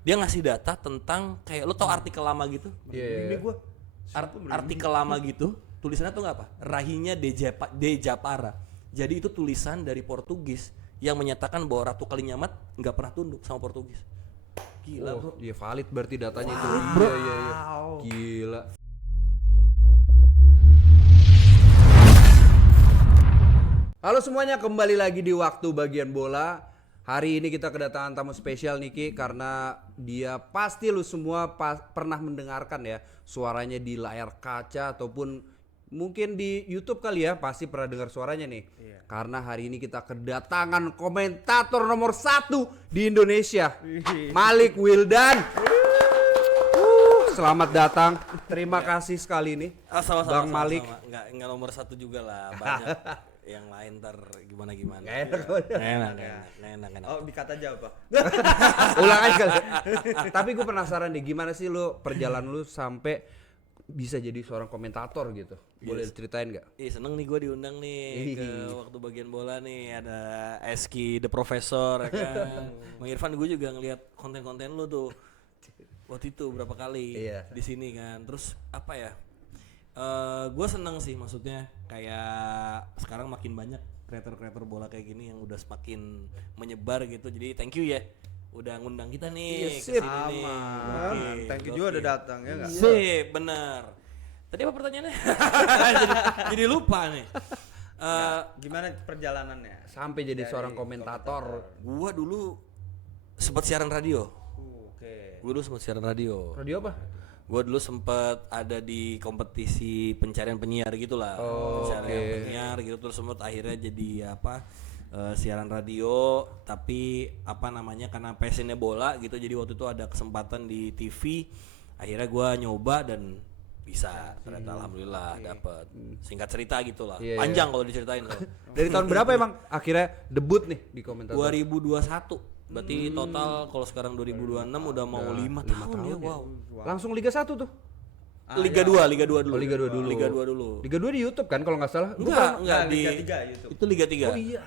Dia ngasih data tentang kayak lo tau artikel lama gitu. Ini gue Artikel lama gitu, tulisannya tuh nggak apa? Rahinya De Japara. Jadi itu tulisan dari Portugis yang menyatakan bahwa Ratu Kalinyamat nggak pernah tunduk sama Portugis. Gila bro. Iya valid berarti datanya itu. Bro. Iya. Gila. Halo semuanya, kembali lagi di Waktu Bagian Bola. Hari ini kita kedatangan tamu spesial Niki karena dia pasti lu semua pernah mendengarkan ya suaranya di layar kaca ataupun mungkin di YouTube kali ya, pasti pernah dengar suaranya nih. Iya. Karena hari ini kita kedatangan komentator nomor 1 di Indonesia, Malik Wildan. Selamat datang, terima kasih sekali nih, Bang Malik. Enggak nomor 1 juga lah, banyak yang lain ntar gimana. Gak enak. Oh, dikata aja apa? Ulang aja kali. Tapi gue penasaran deh, gimana sih lu perjalanan lu sampai bisa jadi seorang komentator gitu? Boleh ceritain nggak? Seneng nih gue diundang nih ke Waktu Bagian Bola nih, ada Eski The Professor ya kan. Bang Irfan, gue juga ngeliat konten-konten lu tuh waktu itu berapa kali di sini kan. Terus apa ya? Gue seneng sih, maksudnya kayak sekarang makin banyak kreator bola kayak gini yang udah semakin menyebar gitu. Jadi thank you ya udah ngundang kita nih kesini nih. Thank you juga udah datang ya nggak? Sip, bener. Tadi apa pertanyaannya? jadi lupa nih. Gimana perjalanannya? Sampai jadi seorang komentator. Gua dulu sempat siaran radio. Oke. Gua dulu sempat siaran radio. Radio apa? Gue dulu sempet ada di kompetisi pencarian penyiar gitulah, penyiar gitu, terus sempet akhirnya jadi siaran radio, tapi karena passionnya bola gitu, jadi waktu itu ada kesempatan di TV, akhirnya gue nyoba dan bisa, ternyata alhamdulillah dapet. Singkat cerita gitulah, panjang kalau diceritain. Dari tahun berapa emang akhirnya debut nih di komentator? 2021. Berarti total kalau sekarang 2026 udah mau 5 tahun ya. Wow. Langsung Liga 1 tuh? Liga 2 dulu. Oh, Liga 2 dulu. Liga 2 di YouTube kan kalau nggak salah? Enggak di Liga 3 YouTube. Itu Liga 3. Oh iya.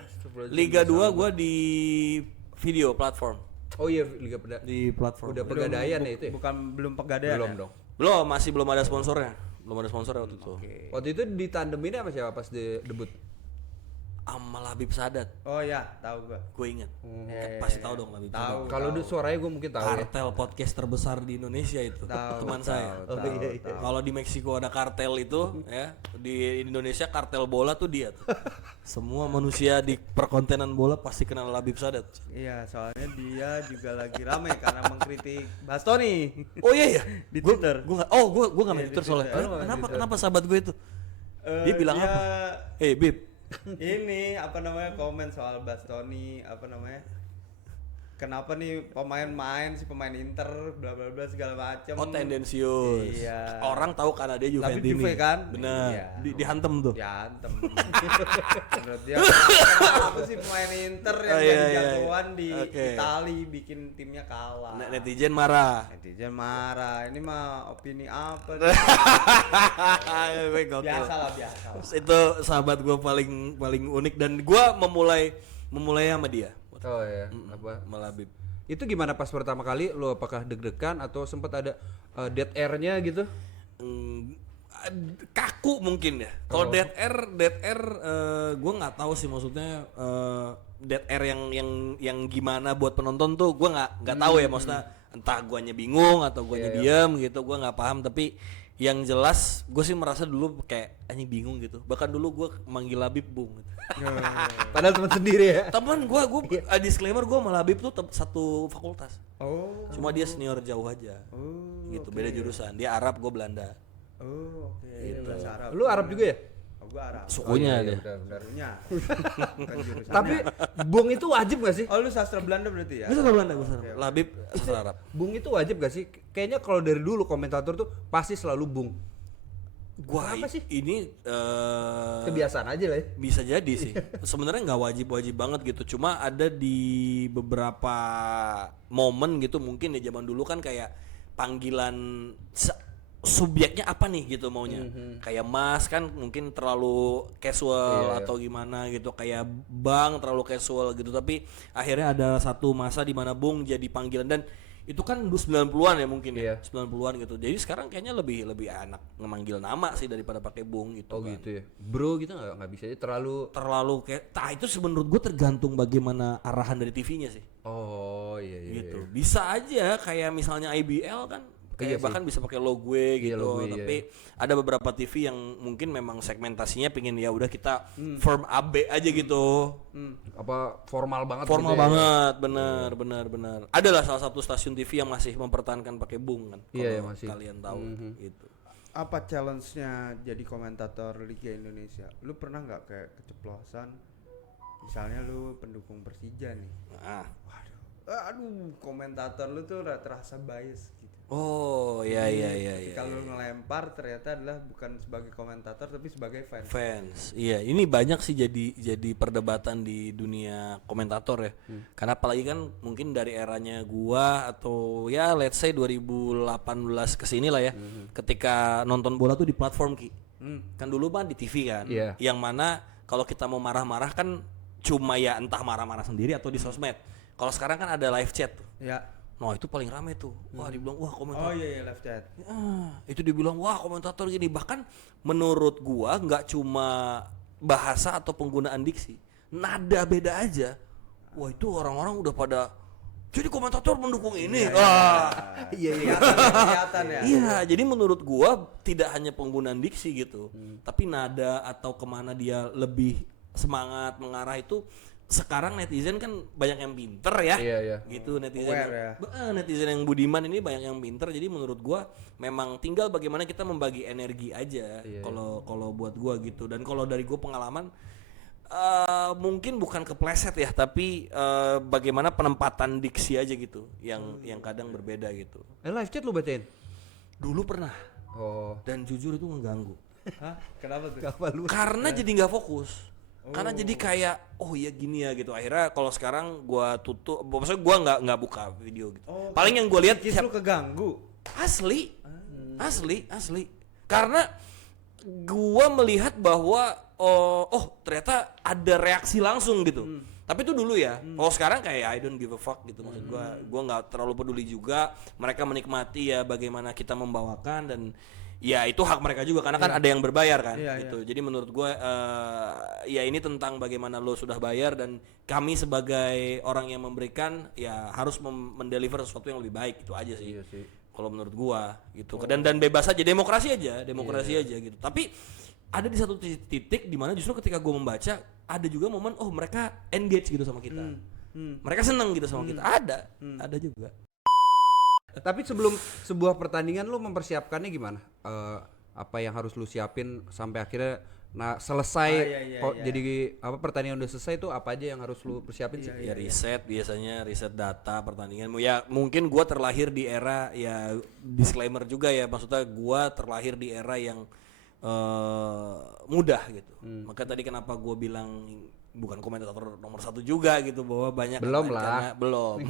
Liga 2 gua di video platform. Oh iya, Liga Di platform. Udah pegadaian ya itu ya? Belum pegadaian. Belum ya? dong. Masih belum ada sponsornya. Belum ada sponsornya waktu itu. Waktu itu ditandemin sama siapa pas debut? Sama Labib Sadat. Oh ya, tahu gua. Gue inget. Pasti tahu dong Labib Sadat. Kalau suaranya gue mungkin tahu. Kartel podcast terbesar di Indonesia itu. Teman saya. Kalau di Meksiko ada kartel itu ya, di Indonesia kartel bola tuh dia tuh. Semua manusia di perkontenan bola pasti kenal Labib Sadat. Iya, soalnya dia juga lagi rame karena mengkritik Bastoni. Oh iya ya, Di Twitter. Gue nggak main Twitter soalnya. Kenapa sahabat gue itu? Dia bilang apa? Bib. Ini komen soal Bastoni, kenapa nih pemain Inter bla bla bla segala macam. Oh, tendensius. Iya. Orang tahu karena dia Juventus. Juve kan? Bener. Iya. Dihantem tuh. Dihantem. Menurut dia apa sih pemain Inter yang jadi jagoan di Itali bikin timnya kalah. Netizen marah. Ini mah opini apa? Biasa lah. Itu sahabat gue paling unik dan gue memulai sama dia. Oh iya, Malabib. Itu gimana pas pertama kali lo, apakah deg-degan atau sempat ada dead air-nya gitu? Kaku mungkin ya. Kalau dead air gue nggak tahu sih, maksudnya dead air yang gimana buat penonton tuh gue nggak tahu ya, maksudnya entah guanya bingung atau guanya diam gitu, gue nggak paham. Tapi yang jelas gue sih merasa dulu kayak anjing bingung gitu. Bahkan dulu gue manggil Labib Bung gitu. Padahal teman sendiri ya. Teman gue disclaimer, gue sama Labib tuh satu fakultas. Oh. Cuma dia senior jauh aja. Gitu, beda jurusan. Dia Arab, gue Belanda. Oh, oke. Gitu. Arab. Lu Arab juga ya? Oh, gue Arab. Sukunya dia. Sukunya. Tapi Bung itu wajib gak sih? Oh, lu sastra Belanda berarti ya? Gue sastra Belanda, gue sastra. Labib sastra Arab. Bung itu wajib gak sih? Kayaknya kalau dari dulu komentator tuh pasti selalu Bung. Gua apa sih? Ini kebiasaan aja lah ya. Bisa jadi sih. Sebenarnya nggak wajib banget gitu. Cuma ada di beberapa momen gitu, mungkin ya zaman dulu kan kayak panggilan subjeknya apa nih gitu maunya. Kayak Mas kan mungkin terlalu casual atau gimana gitu, kayak Bang terlalu casual gitu. Tapi akhirnya ada satu masa di mana Bung jadi panggilan, dan itu kan dulu 90-an ya mungkin ya. 90-an gitu. Jadi sekarang kayaknya lebih enak ngemanggil nama sih daripada pakai Bung gitu. Oh kan. Gitu ya. Bro gitu enggak bisa ya, terlalu kayak itu menurut gue tergantung bagaimana arahan dari TV-nya sih. Oh iya gitu. Bisa aja kayak misalnya IBL kan kayak bahkan bisa pakai lo gue gitu. Tapi ada beberapa TV yang mungkin memang segmentasinya pingin ya udah kita firm AB aja gitu. Apa formal banget benar. Adalah salah satu stasiun TV yang masih mempertahankan pakai Bung kan. Kalau masih. kalian tahu gitu. Apa challenge-nya jadi komentator Liga Indonesia? Lu pernah nggak kayak keceplosan? Misalnya lu pendukung Persija nih. Aduh, komentator lu tuh terasa bias gitu. Oh, iya. Kalau ngelempar ternyata adalah bukan sebagai komentator tapi sebagai fans. Iya, ini banyak sih jadi perdebatan di dunia komentator ya. Karena apalagi kan mungkin dari eranya gua atau ya let's say 2018 kesini lah ya. Ketika nonton bola tuh di platform kan dulu mah di TV kan. Yang mana kalau kita mau marah-marah kan cuma ya entah marah-marah sendiri atau di sosmed. Kalau sekarang kan ada live chat tuh. Ya. Nah itu paling rame tuh. Wah dibilang wah komentator. Oh iya live chat. Itu dibilang wah komentator gini. Bahkan menurut gua nggak cuma bahasa atau penggunaan diksi, nada beda aja. Wah itu orang-orang udah pada jadi komentator mendukung ini. Kelihatan ya. Iya, jadi menurut gua tidak hanya penggunaan diksi gitu, tapi nada atau kemana dia lebih semangat mengarah itu. Sekarang netizen kan banyak yang pinter ya, gitu netizen yang budiman ini banyak yang pinter. Jadi menurut gua memang tinggal bagaimana kita membagi energi aja. Kalau buat gua gitu. Dan kalau dari gua pengalaman, mungkin bukan kepleset ya, tapi bagaimana penempatan diksi aja gitu, yang kadang berbeda gitu. Live chat lu bacain? Dulu pernah. Dan jujur itu mengganggu. Hah? Kenapa tuh? Karena jadi nggak fokus. Karena jadi kayak oh ya gini ya gitu. Akhirnya kalau sekarang gua tutup, maksudnya gua nggak buka video gitu. Paling yang gua lihat lu keganggu. Asli. Karena gua melihat bahwa ternyata ada reaksi langsung gitu. Tapi itu dulu ya. Kalau sekarang kayak I don't give a fuck gitu. Maksud gua nggak terlalu peduli juga. Mereka menikmati ya bagaimana kita membawakan dan ya itu hak mereka juga karena kan ada yang berbayar kan gitu. Jadi menurut gue ya ini tentang bagaimana lo sudah bayar dan kami sebagai orang yang memberikan ya harus mendeliver sesuatu yang lebih baik, itu aja sih. Kalau menurut gue gitu. Dan bebas aja, demokrasi aja gitu. Tapi ada di satu titik di mana justru ketika gue membaca ada juga momen mereka engage gitu sama kita. Mereka seneng gitu sama kita. Ada juga. Tapi sebelum sebuah pertandingan lu mempersiapkannya gimana? Apa yang harus lu siapin sampai akhirnya selesai jadi apa pertandingan udah selesai itu apa aja yang harus lu persiapin sih? Ya riset data pertandingan. Ya mungkin gua terlahir di era ya disclaimer juga ya, maksudnya gua terlahir di era yang mudah gitu. Maka tadi kenapa gua bilang bukan komentator nomor 1 juga gitu, bahwa banyak belum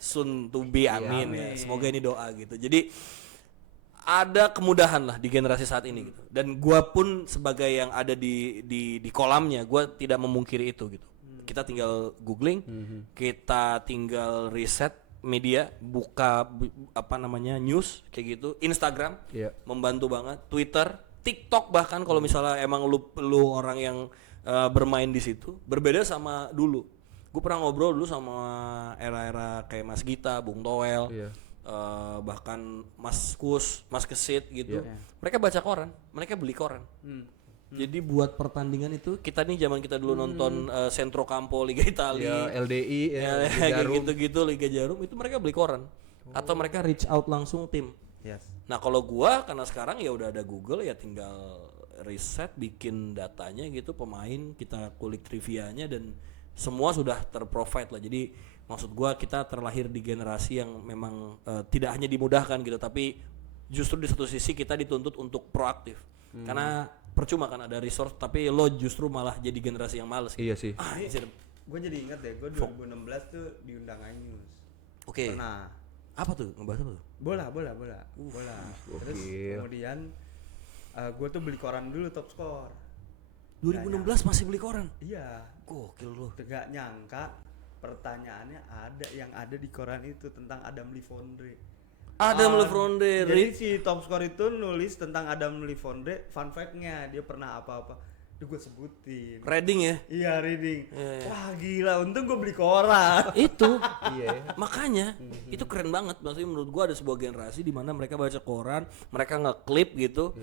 soon to be, amin ya, semoga ini doa gitu. Jadi ada kemudahan lah di generasi saat ini gitu, dan gua pun sebagai yang ada di kolamnya, gua tidak memungkiri itu gitu. Kita tinggal googling, kita tinggal riset media, buka news kayak gitu, Instagram membantu banget, Twitter, TikTok bahkan kalau misalnya emang lu orang yang bermain di situ, berbeda sama dulu. Gue pernah ngobrol dulu sama era-era kayak Mas Gita, Bung Toel, bahkan Mas Kus, Mas Kesit gitu. Mereka baca koran, mereka beli koran. Jadi buat pertandingan itu kita nih zaman kita dulu nonton Centro Campo Liga Italia, LDI, gitu-gitu Liga Jarum, itu mereka beli koran atau mereka reach out langsung tim. Nah kalau gua karena sekarang ya udah ada Google, ya tinggal riset, bikin datanya gitu, pemain kita kulik trivianya dan semua sudah terprovide lah. Jadi maksud gua kita terlahir di generasi yang memang tidak hanya dimudahkan gitu, tapi justru di satu sisi kita dituntut untuk proaktif. Karena percuma kan ada resource tapi lo justru malah jadi generasi yang malas gitu. Iya sih. Gue jadi ingat deh, gue 2016 tuh diundang iNews. Pernah. Apa tuh? Ngebahas apa tuh? Bola. Terus kemudian gue tuh beli koran dulu, Top Score. 2016 masih beli koran? Iya. Gokil lu. Gak nyangka pertanyaannya ada di koran itu tentang Adam Livondre. Adam Livondre. Jadi si top score itu nulis tentang Adam Livondre, fun fact-nya dia pernah apa-apa. Itu gue sebutin. Reading ya? Iya, reading. Wah, gila, untung gue beli koran. Itu. Makanya itu keren banget. Maksudnya menurut gua ada sebuah generasi di mana mereka baca koran, mereka nge-clip gitu.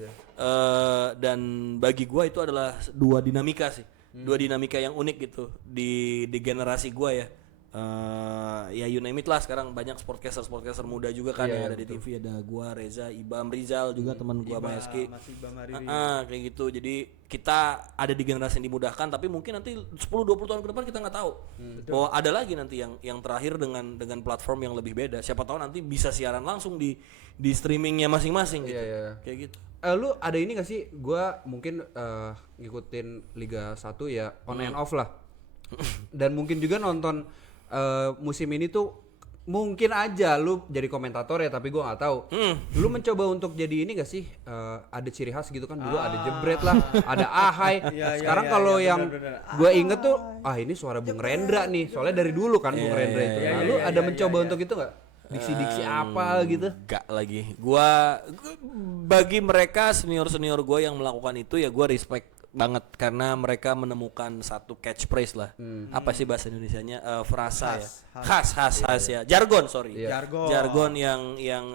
Dan bagi gua itu adalah dua dinamika sih. Dua dinamika yang unik gitu di generasi gua ya. Ya you name it lah, sekarang banyak sportcaster muda juga kan yang ada di TV, ada gua, Reza, Ibam Rizal juga teman gua sama Eski. Kayak gitu. Jadi kita ada di generasi yang dimudahkan, tapi mungkin nanti 10-20 tahun ke depan kita nggak tahu. Bahwa ada lagi nanti yang terakhir dengan platform yang lebih beda. Siapa tahu nanti bisa siaran langsung di streamingnya masing-masing gitu. Kayak gitu. Lu ada ini gak sih? Gua mungkin ngikutin Liga 1 ya on and off lah. Dan mungkin juga nonton musim ini tuh mungkin aja lu jadi komentator ya, tapi gua nggak tahu. Dulu mencoba untuk jadi ini gak sih? Ada ciri khas gitu kan, dulu ada jebret lah, ada ahai. Sekarang kalau yang gua inget tuh, ini suara Bung Rendra nih, soalnya dari dulu kan Bung Rendra itu. Lu ada mencoba untuk itu nggak? Diksi-diksi apa gitu? Gak lagi. Gua bagi mereka senior gua yang melakukan itu ya gua respect banget karena mereka menemukan satu catchphrase lah. Apa sih bahasa Indonesianya? Frasa khas ya. Jargon, sorry. Jargon yang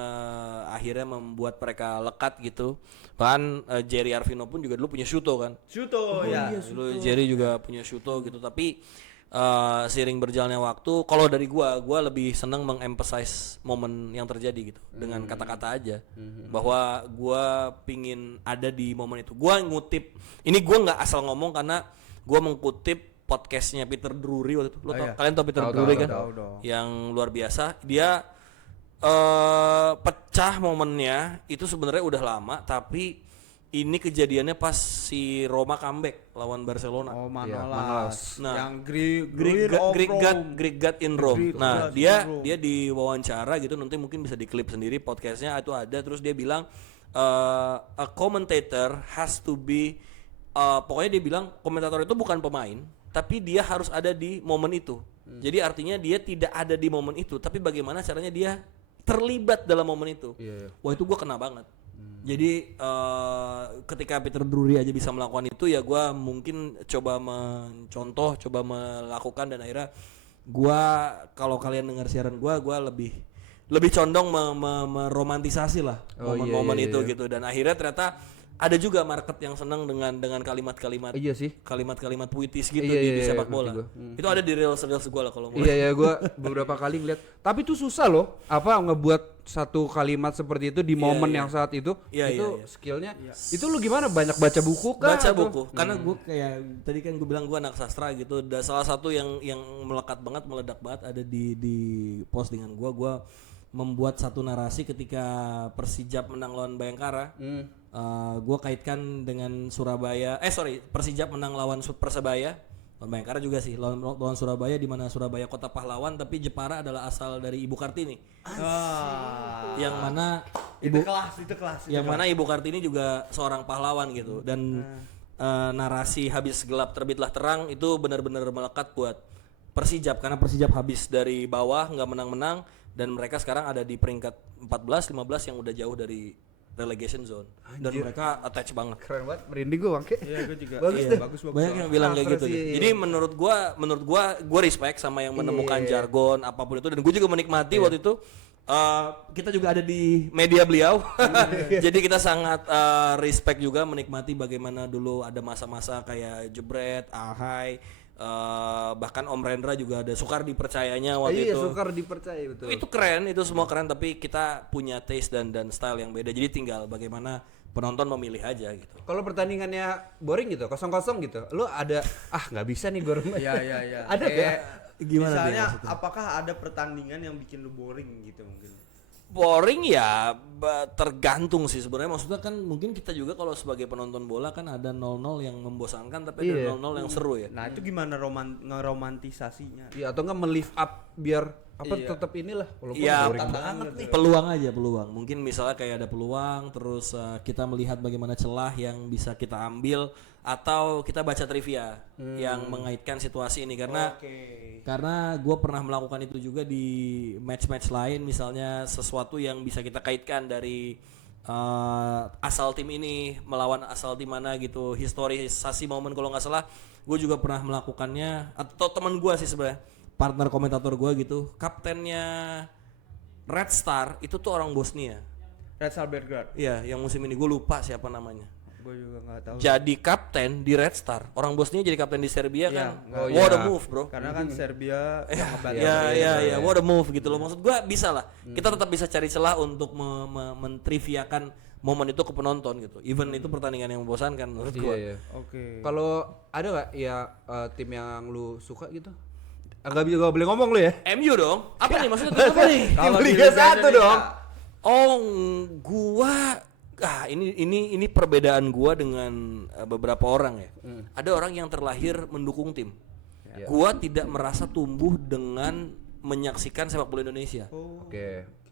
akhirnya membuat mereka lekat gitu. Bahkan Jerry Arvino pun juga dulu punya Shuto kan. Dulu Jerry juga punya Shuto gitu, tapi seiring berjalannya waktu, kalau dari gua lebih senang mengemphasize momen yang terjadi gitu dengan kata-kata aja, bahwa gua pingin ada di momen itu. Gua ngutip, ini gua nggak asal ngomong karena gua mengkutip podcastnya Peter Drury waktu itu. Kalian tahu Peter Drury kan? Yang luar biasa. Dia pecah momennya itu sebenarnya udah lama, tapi ini kejadiannya pas si Roma comeback lawan Barcelona. Manolas. Nah, yang Greek God in Rome. Nah, dia diwawancara gitu, nanti mungkin bisa diklip sendiri podcastnya itu ada. Terus dia bilang a commentator has to be pokoknya dia bilang komentator itu bukan pemain, tapi dia harus ada di momen itu. Jadi artinya dia tidak ada di momen itu, tapi bagaimana caranya dia terlibat dalam momen itu. Wah, itu gua kena banget. Jadi ketika Peter Drury aja bisa melakukan itu, ya gue mungkin coba mencontoh, coba melakukan, dan akhirnya gue, kalau kalian dengar siaran gue lebih condong meromantisasi lah momen-momen itu gitu, dan akhirnya ternyata ada juga market yang senang dengan kalimat-kalimat kalimat-kalimat puitis gitu di sepak bola. Itu ada di reels gue lah kalau mau. Gue beberapa kali ngeliat. Tapi itu susah loh, ngebuat satu kalimat seperti itu di momen yang saat itu. Skillnya. Itu lu gimana? Banyak baca buku kah? Baca buku. Karena gue kayak tadi kan gue bilang gue anak sastra gitu. Dan salah satu yang melekat banget, meledak banget ada di postingan gue. Gue membuat satu narasi ketika Persijap menang lawan Bayangkara. Gue kaitkan dengan Persijap menang lawan Persebaya, lawan Bayangkara juga sih, lawan Surabaya, di mana Surabaya kota pahlawan tapi Jepara adalah asal dari Ibu Kartini. Yang mana itu kelas. Yang mana Ibu Kartini juga seorang pahlawan gitu, dan narasi habis gelap terbitlah terang itu benar-benar melekat buat Persijap, karena Persijap habis dari bawah nggak menang-menang, dan mereka sekarang ada di peringkat 14-15 yang udah jauh dari relegation zone. Dan mereka attach banget. Keren banget, merinding gue bangke. Iya, gue juga. Bagus. Banyak yang bilang kayak gitu. Jadi menurut gua respect sama yang menemukan jargon apapun itu, dan gue juga menikmati waktu itu. Kita juga ada di media beliau. Jadi kita sangat respect juga, menikmati bagaimana dulu ada masa-masa kayak jebret, ahai, bahkan Om Rendra juga ada sukar dipercayanya waktu itu. Sukar dipercaya, betul. Itu keren, itu semua keren, tapi kita punya taste dan style yang beda. Jadi tinggal bagaimana penonton memilih aja gitu. Kalau pertandingannya boring gitu, 0-0 gitu, lu ada nggak bisa nih gue. Iya. Ada kayak gimana? Misalnya apakah ada pertandingan yang bikin lu boring gitu mungkin? Boring ya tergantung sih sebenarnya. Maksudnya kan mungkin kita juga kalau sebagai penonton bola kan ada 0-0 yang membosankan, tapi ada 0-0 yang seru ya. Nah, itu gimana ngeromantisasinya? Iya, atau enggak melift up biar apa tetap inilah walaupun ya, boring banget nih. Peluang. Mungkin misalnya kayak ada peluang, terus kita melihat bagaimana celah yang bisa kita ambil, atau kita baca trivia yang mengaitkan situasi ini karena gue pernah melakukan itu juga di match-match lain, misalnya sesuatu yang bisa kita kaitkan dari asal tim ini melawan asal tim mana gitu, historisasi momen. Kalau nggak salah gue juga pernah melakukannya, atau teman gue sih sebenarnya, partner komentator gue gitu, kaptennya Red Star itu tuh orang Bosnia. Red Star Belgrade. Iya, yang musim ini gue lupa siapa namanya. Gue juga nggak tahu. Jadi kapten di Red Star, orang Bosnia jadi kapten di Serbia kan. What a move, bro. Karena kan Serbia ya, what a move gitu loh. Maksud gue bisa lah. Kita tetap bisa cari celah untuk mentriviakan momen itu ke penonton gitu. Even itu pertandingan yang membosankan menurut gue. Iya. Kalau ada nggak ya tim yang lu suka gitu? Gak boleh ngomong lu ya? MU dong. Apa nih maksudnya apa nih? Tim Liga 1 dong. Oh, gua ini perbedaan gua dengan beberapa orang ya. Ada orang yang terlahir mendukung tim. Gua tidak merasa tumbuh dengan menyaksikan sepak bola Indonesia.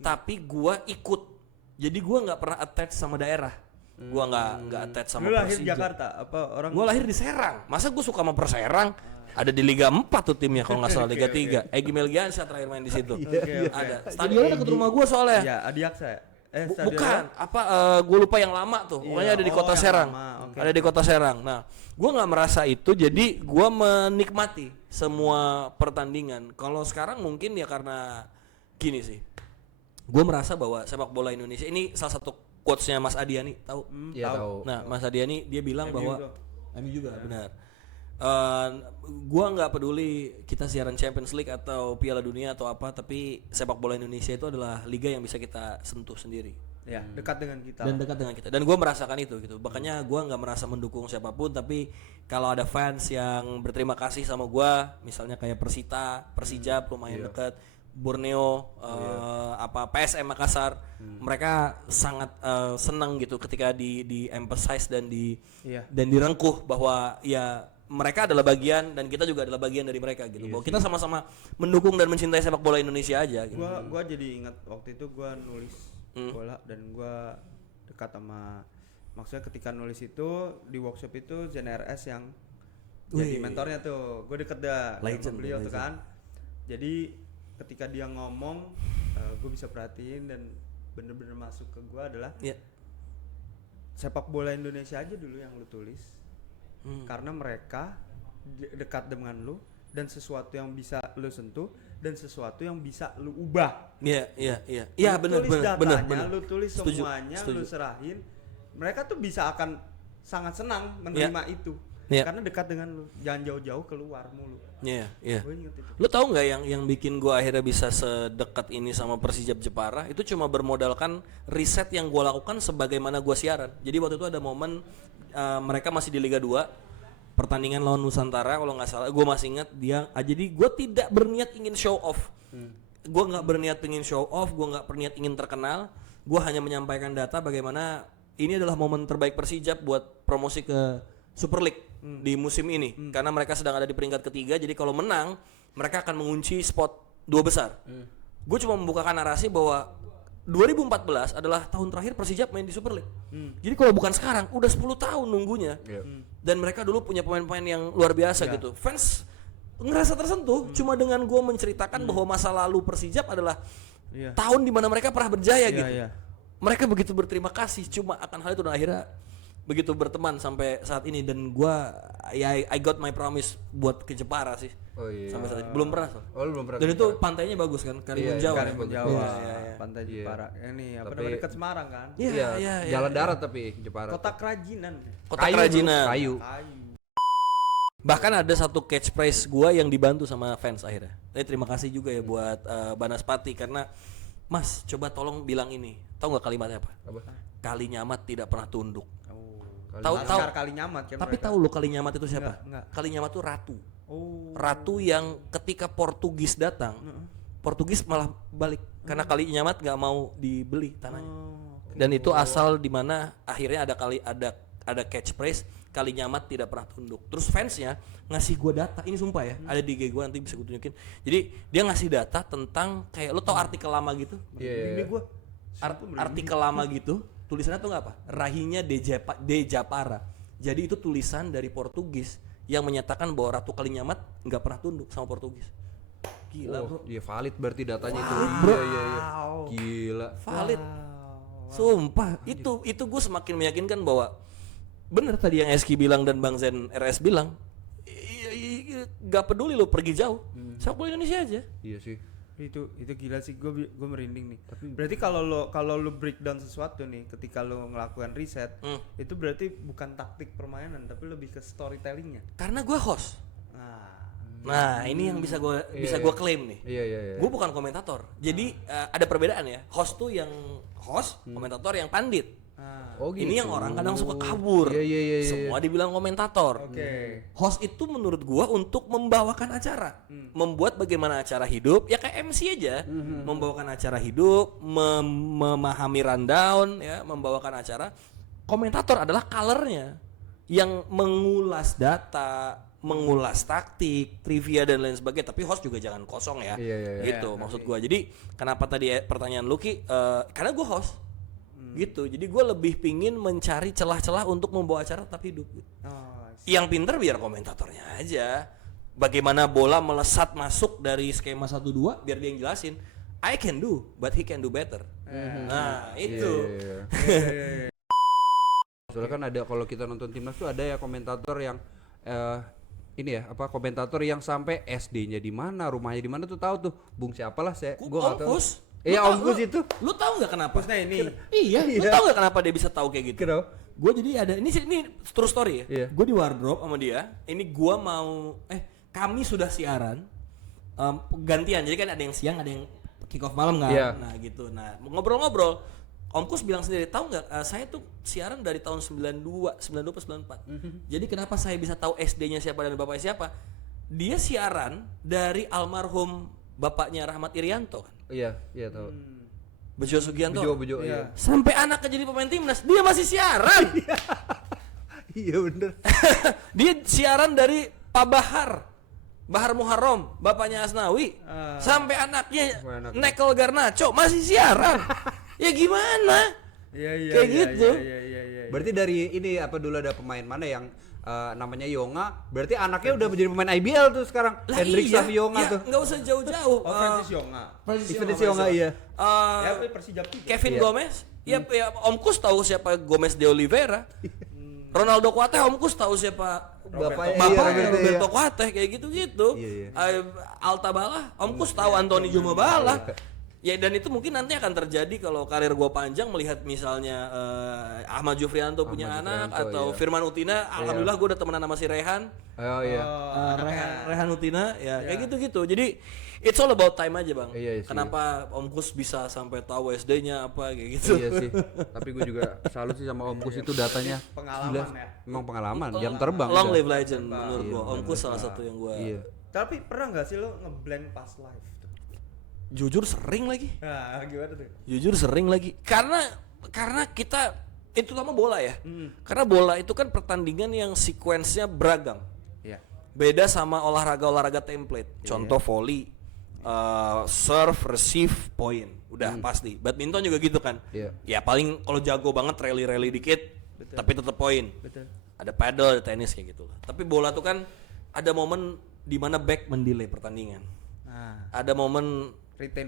Tapi gua ikut. Jadi gua nggak pernah attach sama daerah. Gua nggak attach sama Persija. Lu lahir di Jakarta apa orang? Gua lahir di Serang. Masa gua suka sama Perserang? Ada di Liga 4 tuh timnya kalau nggak salah, Liga 3. Egy Melgiansyah terakhir main di situ. Ada. Stadionnya dekat rumah gua soalnya. Ya, Adiaksa ya. Bukan, gue lupa yang lama tuh. Pokoknya ada di Kota Serang. Ada di Kota Serang. Nah, gue nggak merasa itu, jadi gue menikmati semua pertandingan. Kalau sekarang mungkin ya karena gini sih. Gue merasa bahwa sepak bola Indonesia ini salah satu quotes-nya Mas Adiani, tahu? Iya, tahu. Nah, Mas Adiani dia bilang bahwa MU juga benar. Gua nggak peduli kita siaran Champions League atau Piala Dunia atau apa, tapi sepak bola Indonesia itu adalah liga yang bisa kita sentuh sendiri. Ya, dekat dengan kita. Dan gua merasakan itu gitu. Makanya gua nggak merasa mendukung siapapun, tapi kalau ada fans yang berterima kasih sama gua, misalnya kayak Persita, Persija lumayan dekat, Borneo, PSM Makassar, mereka sangat senang gitu ketika di emphasize dan direngkuh bahwa ya mereka adalah bagian dan kita juga adalah bagian dari mereka gitu. Bahwa kita sama-sama mendukung dan mencintai sepak bola Indonesia aja gitu. Gua jadi ingat waktu itu gua nulis bola dan gua dekat sama, maksudnya ketika nulis itu di workshop itu Zen RS yang jadi mentornya tuh. Gue deket dah sama beliau tuh kan. Jadi ketika dia ngomong gue bisa perhatiin dan bener-bener masuk ke gue adalah sepak bola Indonesia aja dulu yang lu tulis. Karena mereka dekat dengan lu dan sesuatu yang bisa lu sentuh dan sesuatu yang bisa lu ubah. Iya benar. Lu tulis semuanya, lu serahin. Mereka tuh bisa akan sangat senang menerima itu. Karena dekat dengan lu, jangan jauh-jauh keluar mulu. Iya. Lu tahu nggak yang bikin gua akhirnya bisa sedekat ini sama Persijap Jepara? Itu cuma bermodalkan riset yang gua lakukan sebagaimana gua siaran. Jadi waktu itu ada momen mereka masih di Liga 2, pertandingan lawan Nusantara kalau nggak salah, gue masih ingat dia. Jadi gue tidak berniat ingin show off, gue nggak berniat ingin show off, gue nggak berniat ingin terkenal, gue hanya menyampaikan data bagaimana ini adalah momen terbaik Persijap buat promosi ke Super League di musim ini, karena mereka sedang ada di peringkat ketiga. Jadi kalau menang mereka akan mengunci spot 2 besar. Gue cuma membukakan narasi bahwa 2014 adalah tahun terakhir Persijap main di Super League. Jadi kalau bukan sekarang, udah 10 tahun nunggunya. Dan mereka dulu punya pemain-pemain yang luar biasa gitu. Fans ngerasa tersentuh cuma dengan gue menceritakan bahwa masa lalu Persijap adalah tahun di mana mereka pernah berjaya gitu. Mereka begitu berterima kasih cuma akan hal itu, dan akhirnya begitu berteman sampai saat ini. Dan gue I got my promise buat ke Jepara sih. Sampai saat ini belum pernah. Belum pernah. Dan itu pantainya bagus kan, Karimun Jawa. Karimun Jawa. Pantai Jepara. Ini apa namanya, dekat Semarang kan? Iya. Jalan darat tapi Jepara. Kota kerajinan. Kayu. Bahkan ada satu catchphrase gua yang dibantu sama fans akhirnya. Terima kasih juga ya buat Banaspati, karena Mas coba tolong bilang ini. Tahu nggak kalimatnya apa? Kali Nyamat tidak pernah tunduk. Tahu Kali Nyamat kan. Tapi tahu lo Kali Nyamat itu siapa? Enggak. Kali Nyamat itu ratu. Ratu yang ketika Portugis datang, Portugis malah balik karena Kali Nyamat nggak mau dibeli tanahnya. Dan itu asal di mana akhirnya ada catchphrase kalinya amat tidak pernah tunduk. Terus fansnya ngasih gue data, ini sumpah ya, ada di IG gue nanti bisa gue tunjukin. Jadi dia ngasih data tentang kayak lo tau artikel lama gitu? Ini gue Artikel lama gitu, tulisannya tuh nggak apa? Rahinya de Japara. Jadi itu tulisan dari Portugis yang menyatakan bahwa Ratu Kalinyamat nggak pernah tunduk sama Portugis. Gila bro. Iya valid berarti datanya itu. Bro. Iya. Gila. Valid. Sumpah, itu gue semakin meyakinkan bahwa bener tadi yang Eski bilang dan Bang Zen RS bilang, gak peduli lo pergi jauh, sepak bola Indonesia aja. Iya sih. Itu gila sih, gue merinding nih. Berarti kalau lo breakdown sesuatu nih ketika lo ngelakukan riset, itu berarti bukan taktik permainan tapi lebih ke storytellingnya. Karena gue host. Nah ini yang bisa gue klaim nih. Iya. Gue bukan komentator. Jadi ada perbedaan ya. Host tuh yang host, komentator yang pandit. Oh gitu. Ini yang orang kadang suka kabur. Iya. Semua dibilang komentator. Oke. Host itu menurut gua untuk membawakan acara, membuat bagaimana acara hidup, ya kayak MC aja, membawakan acara hidup, memahami rundown, ya, membawakan acara. Komentator adalah colornya, yang mengulas data, mengulas taktik, trivia dan lain sebagainya. Tapi host juga jangan kosong ya, gitu maksud gua. Jadi kenapa tadi pertanyaan Lucky? Karena gua host. Gitu, jadi gue lebih pingin mencari celah-celah untuk membawa acara tetap hidup gitu. Yang pinter biar komentatornya aja, bagaimana bola melesat masuk dari skema 1-2 biar dia yang jelasin. I can do, but he can do better. Nah itu. Soalnya kan ada, kalau kita nonton timnas tuh ada ya komentator yang ini ya apa, komentator yang sampai SD-nya di mana, rumahnya di mana tuh tahu tuh. Bung siapalah saya, gue nggak tahu. Iya Om Gus itu. Lu tahu nggak kenapa? Nah ini. Iya. Lu tahu nggak kenapa dia bisa tahu kayak gitu? Kenapa? Gue jadi ada ini true story ya. Iya. Gue di wardrobe sama dia. Ini gue mau kami sudah siaran gantian. Jadi kan ada yang siang, ada yang kick off malam kan. Iya. Nah gitu. Nah ngobrol-ngobrol. Om Kus bilang sendiri, tahu nggak? Saya tuh siaran dari tahun 92 pas 94. Jadi kenapa saya bisa tahu SD-nya siapa dan bapaknya siapa? Dia siaran dari almarhum bapaknya Rahmat Irianto kan. Iya tahu. Bejo Sugianto. Bejo, iya. Sampai anaknya jadi pemain timnas, dia masih siaran. Iya bener. Dia siaran dari Pak Bahar Muharram, bapaknya Asnawi, sampai anaknya Nekel Garnacho masih siaran. Ya gimana? Kayak gitu. Iya. Berarti dari ini apa dulu ada pemain mana yang namanya Yonga, berarti anaknya udah menjadi pemain IBL tuh sekarang. Hendrik Savionga tuh. Nggak usah jauh-jauh. Francis Yonga. Francis Yonga iya. Persijap Kevin Gomez. Ya Om Kus tahu siapa Gomez de Oliveira. Ronaldo Kuateh Om Kus tahu siapa bapaknya Roberto Kuateh, kayak gitu-gitu. Alta Bala Om Kus tahu Anthony Juma Bala. Ya dan itu mungkin nanti akan terjadi kalau karir gua panjang, melihat misalnya Ahmad Jufrianto punya anak atau Firman Utina. Alhamdulillah gua udah temenan sama si Rehan. Rehan Utina ya kayak gitu-gitu. Jadi it's all about time aja bang. Kenapa Om Kus bisa sampai tahu SD-nya apa kayak gitu. Iya sih. Tapi gue juga salut sih sama Om Kus itu datanya. Pengalaman ya. Memang pengalaman. Jam terbang. Long live legend menurut gua. Om Kus salah satu yang gua. Tapi pernah nggak sih lo ngeblank pas live? Jujur sering lagi. Nah, gimana tuh? Jujur sering lagi. Karena kita itu terutama bola ya. Karena bola itu kan pertandingan yang sekuensnya beragam. Iya. Beda sama olahraga template. Contoh volley, serve, receive, point. Udah pasti. Badminton juga gitu kan. Ya paling kalau jago banget rally dikit, tapi tetap poin. Ada paddle, ada tenis kayak gitu. Tapi bola tuh kan ada momen di mana back mendelay pertandingan. Ada momen retain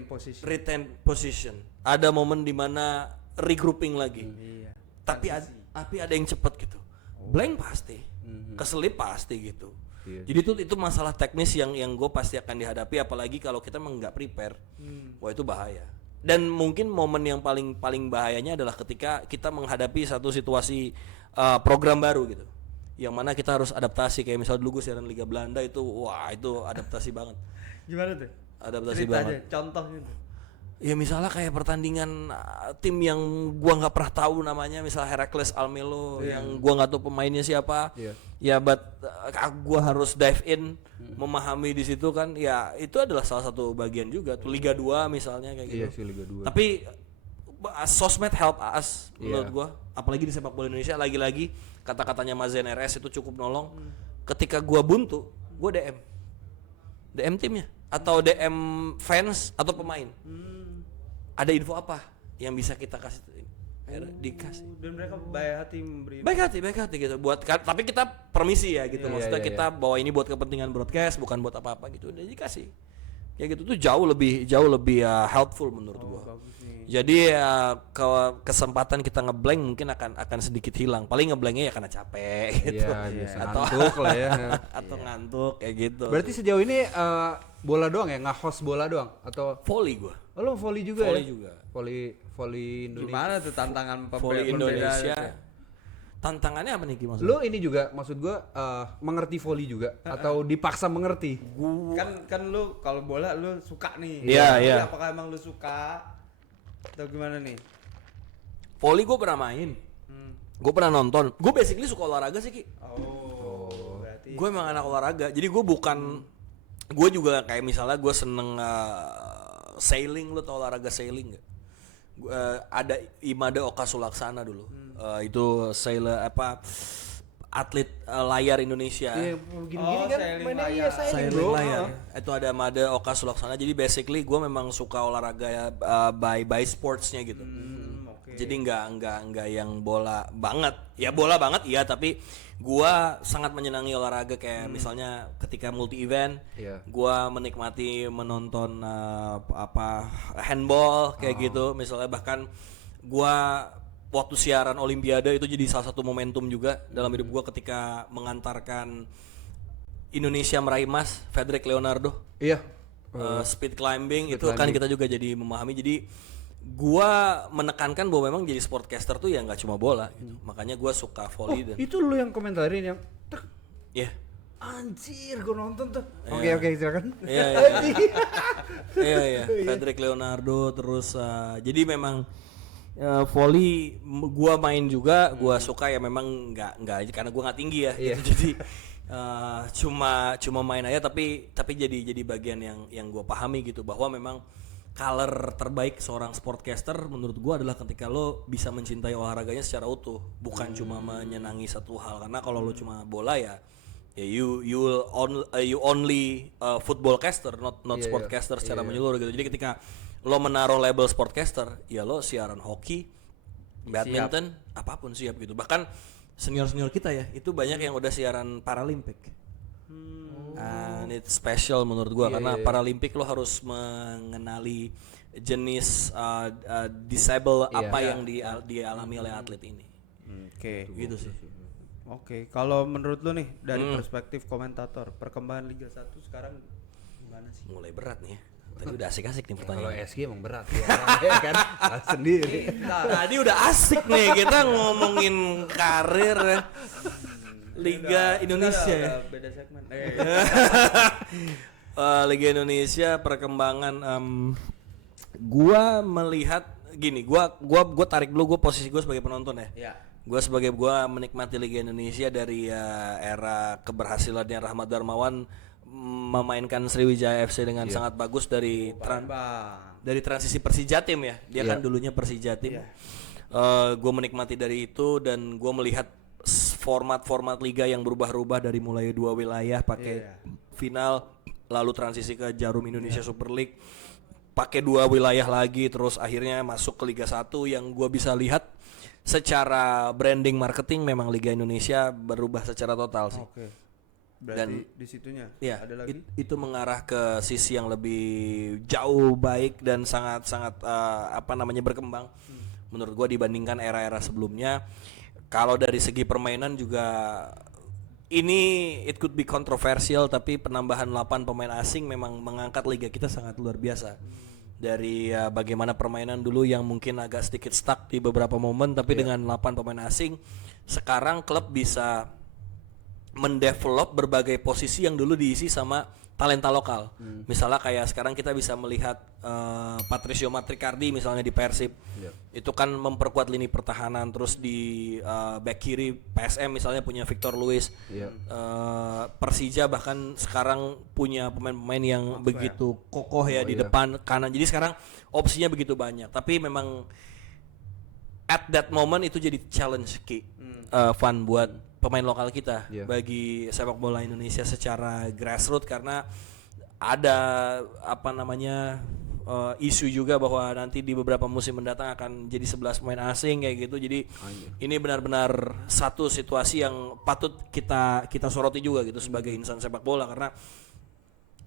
position. Ada momen di mana regrouping lagi. Tapi ada yang cepet gitu. Blank pasti. Keselip pasti gitu. Jadi itu masalah teknis yang gue pasti akan dihadapi, apalagi kalau kita memang nggak prepare. Wah itu bahaya. Dan mungkin momen yang paling bahayanya adalah ketika kita menghadapi satu situasi program baru gitu. Yang mana kita harus adaptasi, kayak misalnya dulu gue siaran Liga Belanda itu, wah itu adaptasi banget. Gimana tuh? Adaptasi cerita banget. Aja, contohnya. Ya misalnya kayak pertandingan tim yang gua nggak pernah tahu namanya, misalnya Heracles Almelo yang gua nggak tahu pemainnya siapa. Ya but gua harus dive in, memahami di situ kan. Ya itu adalah salah satu bagian juga tuh Liga 2 misalnya kayak gitu. Iya sih Liga 2. Tapi sosmed help us menurut gua, apalagi di sepak bola Indonesia. Lagi-lagi kata-katanya Mazen RS itu cukup nolong. Ketika gua buntu, gua DM timnya atau DM fans atau pemain. Ada info apa yang bisa kita kasih? Dikasih. Dan mereka baik hati memberi. Baik hati gitu. Tapi kita permisi ya gitu. Maksudnya kita bawa ini buat kepentingan broadcast, bukan buat apa-apa gitu. Udah dikasih. Ya gitu tuh jauh lebih helpful menurut gua. Jadi kesempatan kita ngeblank mungkin akan sedikit hilang. Paling ngeblanknya ya karena capek gitu. Atau ngantuk lah ya. Atau ngantuk kayak gitu. Berarti sejauh ini bola doang ya, nge-host bola doang atau volley gua. Oh, lo volley juga Volley ya? juga. Volley Indonesia. Gimana tuh tantangan Volley Indonesia. ya? Tantangannya apa nih maksudnya? Lo ini juga maksud gua mengerti volley juga atau dipaksa mengerti? Kan lu kalau bola lu suka nih. Iya. Apakah emang lu suka atau gimana nih? Volley gue pernah main. Gue pernah nonton. Gue basically suka olahraga sih, Ki. Berarti Gue emang anak olahraga. Jadi gue bukan, gue juga kayak misalnya gue seneng sailing. Lo tau olahraga sailing gak? Ada Imade Oka Sulaksana dulu. Itu sailor atlet layar Indonesia. Iya, gini-gini kan mainnya Sailing layar. Itu ada Imade Oka Sulaksana. Jadi basically gue memang suka olahraga ya, by sportsnya gitu. Jadi nggak yang bola banget. Ya bola banget iya, tapi gua sangat menyenangi olahraga kayak misalnya ketika multi event, gua menikmati menonton handball kayak gitu. Misalnya bahkan gua waktu siaran Olimpiade itu jadi salah satu momentum juga dalam hidup gua ketika mengantarkan Indonesia meraih emas, Frederick Leonardo. Iya. Speed climbing itu kan kita juga jadi memahami. Jadi gua menekankan bahwa memang jadi sportcaster tuh ya nggak cuma bola gitu. Makanya gua suka volley dan Itu lu yang komentarin yang iya. Anjir, gua nonton tuh. Oke, silakan. Iya. Frederick Leonardo terus jadi memang volley gua main juga, gua suka ya memang nggak karena gua nggak tinggi ya gitu. Jadi cuma main aja tapi jadi bagian yang gua pahami gitu bahwa memang color terbaik seorang sportcaster menurut gua adalah ketika lo bisa mencintai olahraganya secara utuh, bukan cuma menyenangi satu hal. Karena kalau lo cuma bola ya you only football caster, not sportcaster secara menyeluruh gitu. Jadi ketika lo menaruh label sportcaster, ya lo siaran hoki, badminton, apapun siap gitu. Bahkan senior kita ya, itu banyak yang udah siaran Paralimpik. And it's special menurut gua karena Paralimpik lo harus mengenali jenis disable apa yang dialami oleh atlet ini. Oke. Gitu sih. Oke, kalau menurut lu nih dari perspektif komentator, perkembangan Liga 1 sekarang gimana sih? Mulai berat nih ya. Tadi udah asik-asik nih Kalau pertanyaan. SG emang berat ya kan? Sendiri. Tadi udah asik nih kita ngomongin karir Liga Indonesia. Udah beda segmen. Liga Indonesia perkembangan gua melihat gini, gua tarik dulu posisi gua sebagai penonton ya. Iya. Gua menikmati Liga Indonesia dari era keberhasilannya Rahmat Darmawan memainkan Sriwijaya FC dengan sangat bagus dari transisi Persijatim ya. Dia kan dulunya Persijatim. Gua menikmati dari itu dan gua melihat format liga yang berubah-ubah dari mulai 2 wilayah pakai final lalu transisi ke Jarum Indonesia Super League pakai 2 wilayah lagi terus akhirnya masuk ke Liga 1 yang gua bisa lihat secara branding marketing memang Liga Indonesia berubah secara total sih. Oke. Berarti Dan di situnya ya, ada lagi? itu mengarah ke sisi yang lebih jauh baik dan sangat berkembang menurut gua dibandingkan era-era sebelumnya. Kalau dari segi permainan juga ini it could be kontroversial tapi penambahan 8 pemain asing memang mengangkat liga kita sangat luar biasa. Dari bagaimana permainan dulu yang mungkin agak sedikit stuck di beberapa momen tapi dengan 8 pemain asing sekarang klub bisa mendevelop berbagai posisi yang dulu diisi sama talenta lokal. Misalnya kayak sekarang kita bisa melihat Patricio Matricardi misalnya di Persib. Itu kan memperkuat lini pertahanan terus di back kiri PSM misalnya punya Victor Luis. Persija bahkan sekarang punya pemain-pemain yang begitu kokoh ya di depan kanan. Jadi sekarang opsinya begitu banyak. Tapi memang at that moment itu jadi challenge fun buat pemain lokal kita bagi sepak bola Indonesia secara grassroots, karena ada isu juga bahwa nanti di beberapa musim mendatang akan jadi 11 pemain asing kayak gitu. Jadi ini benar-benar satu situasi yang patut kita soroti juga gitu sebagai insan sepak bola, karena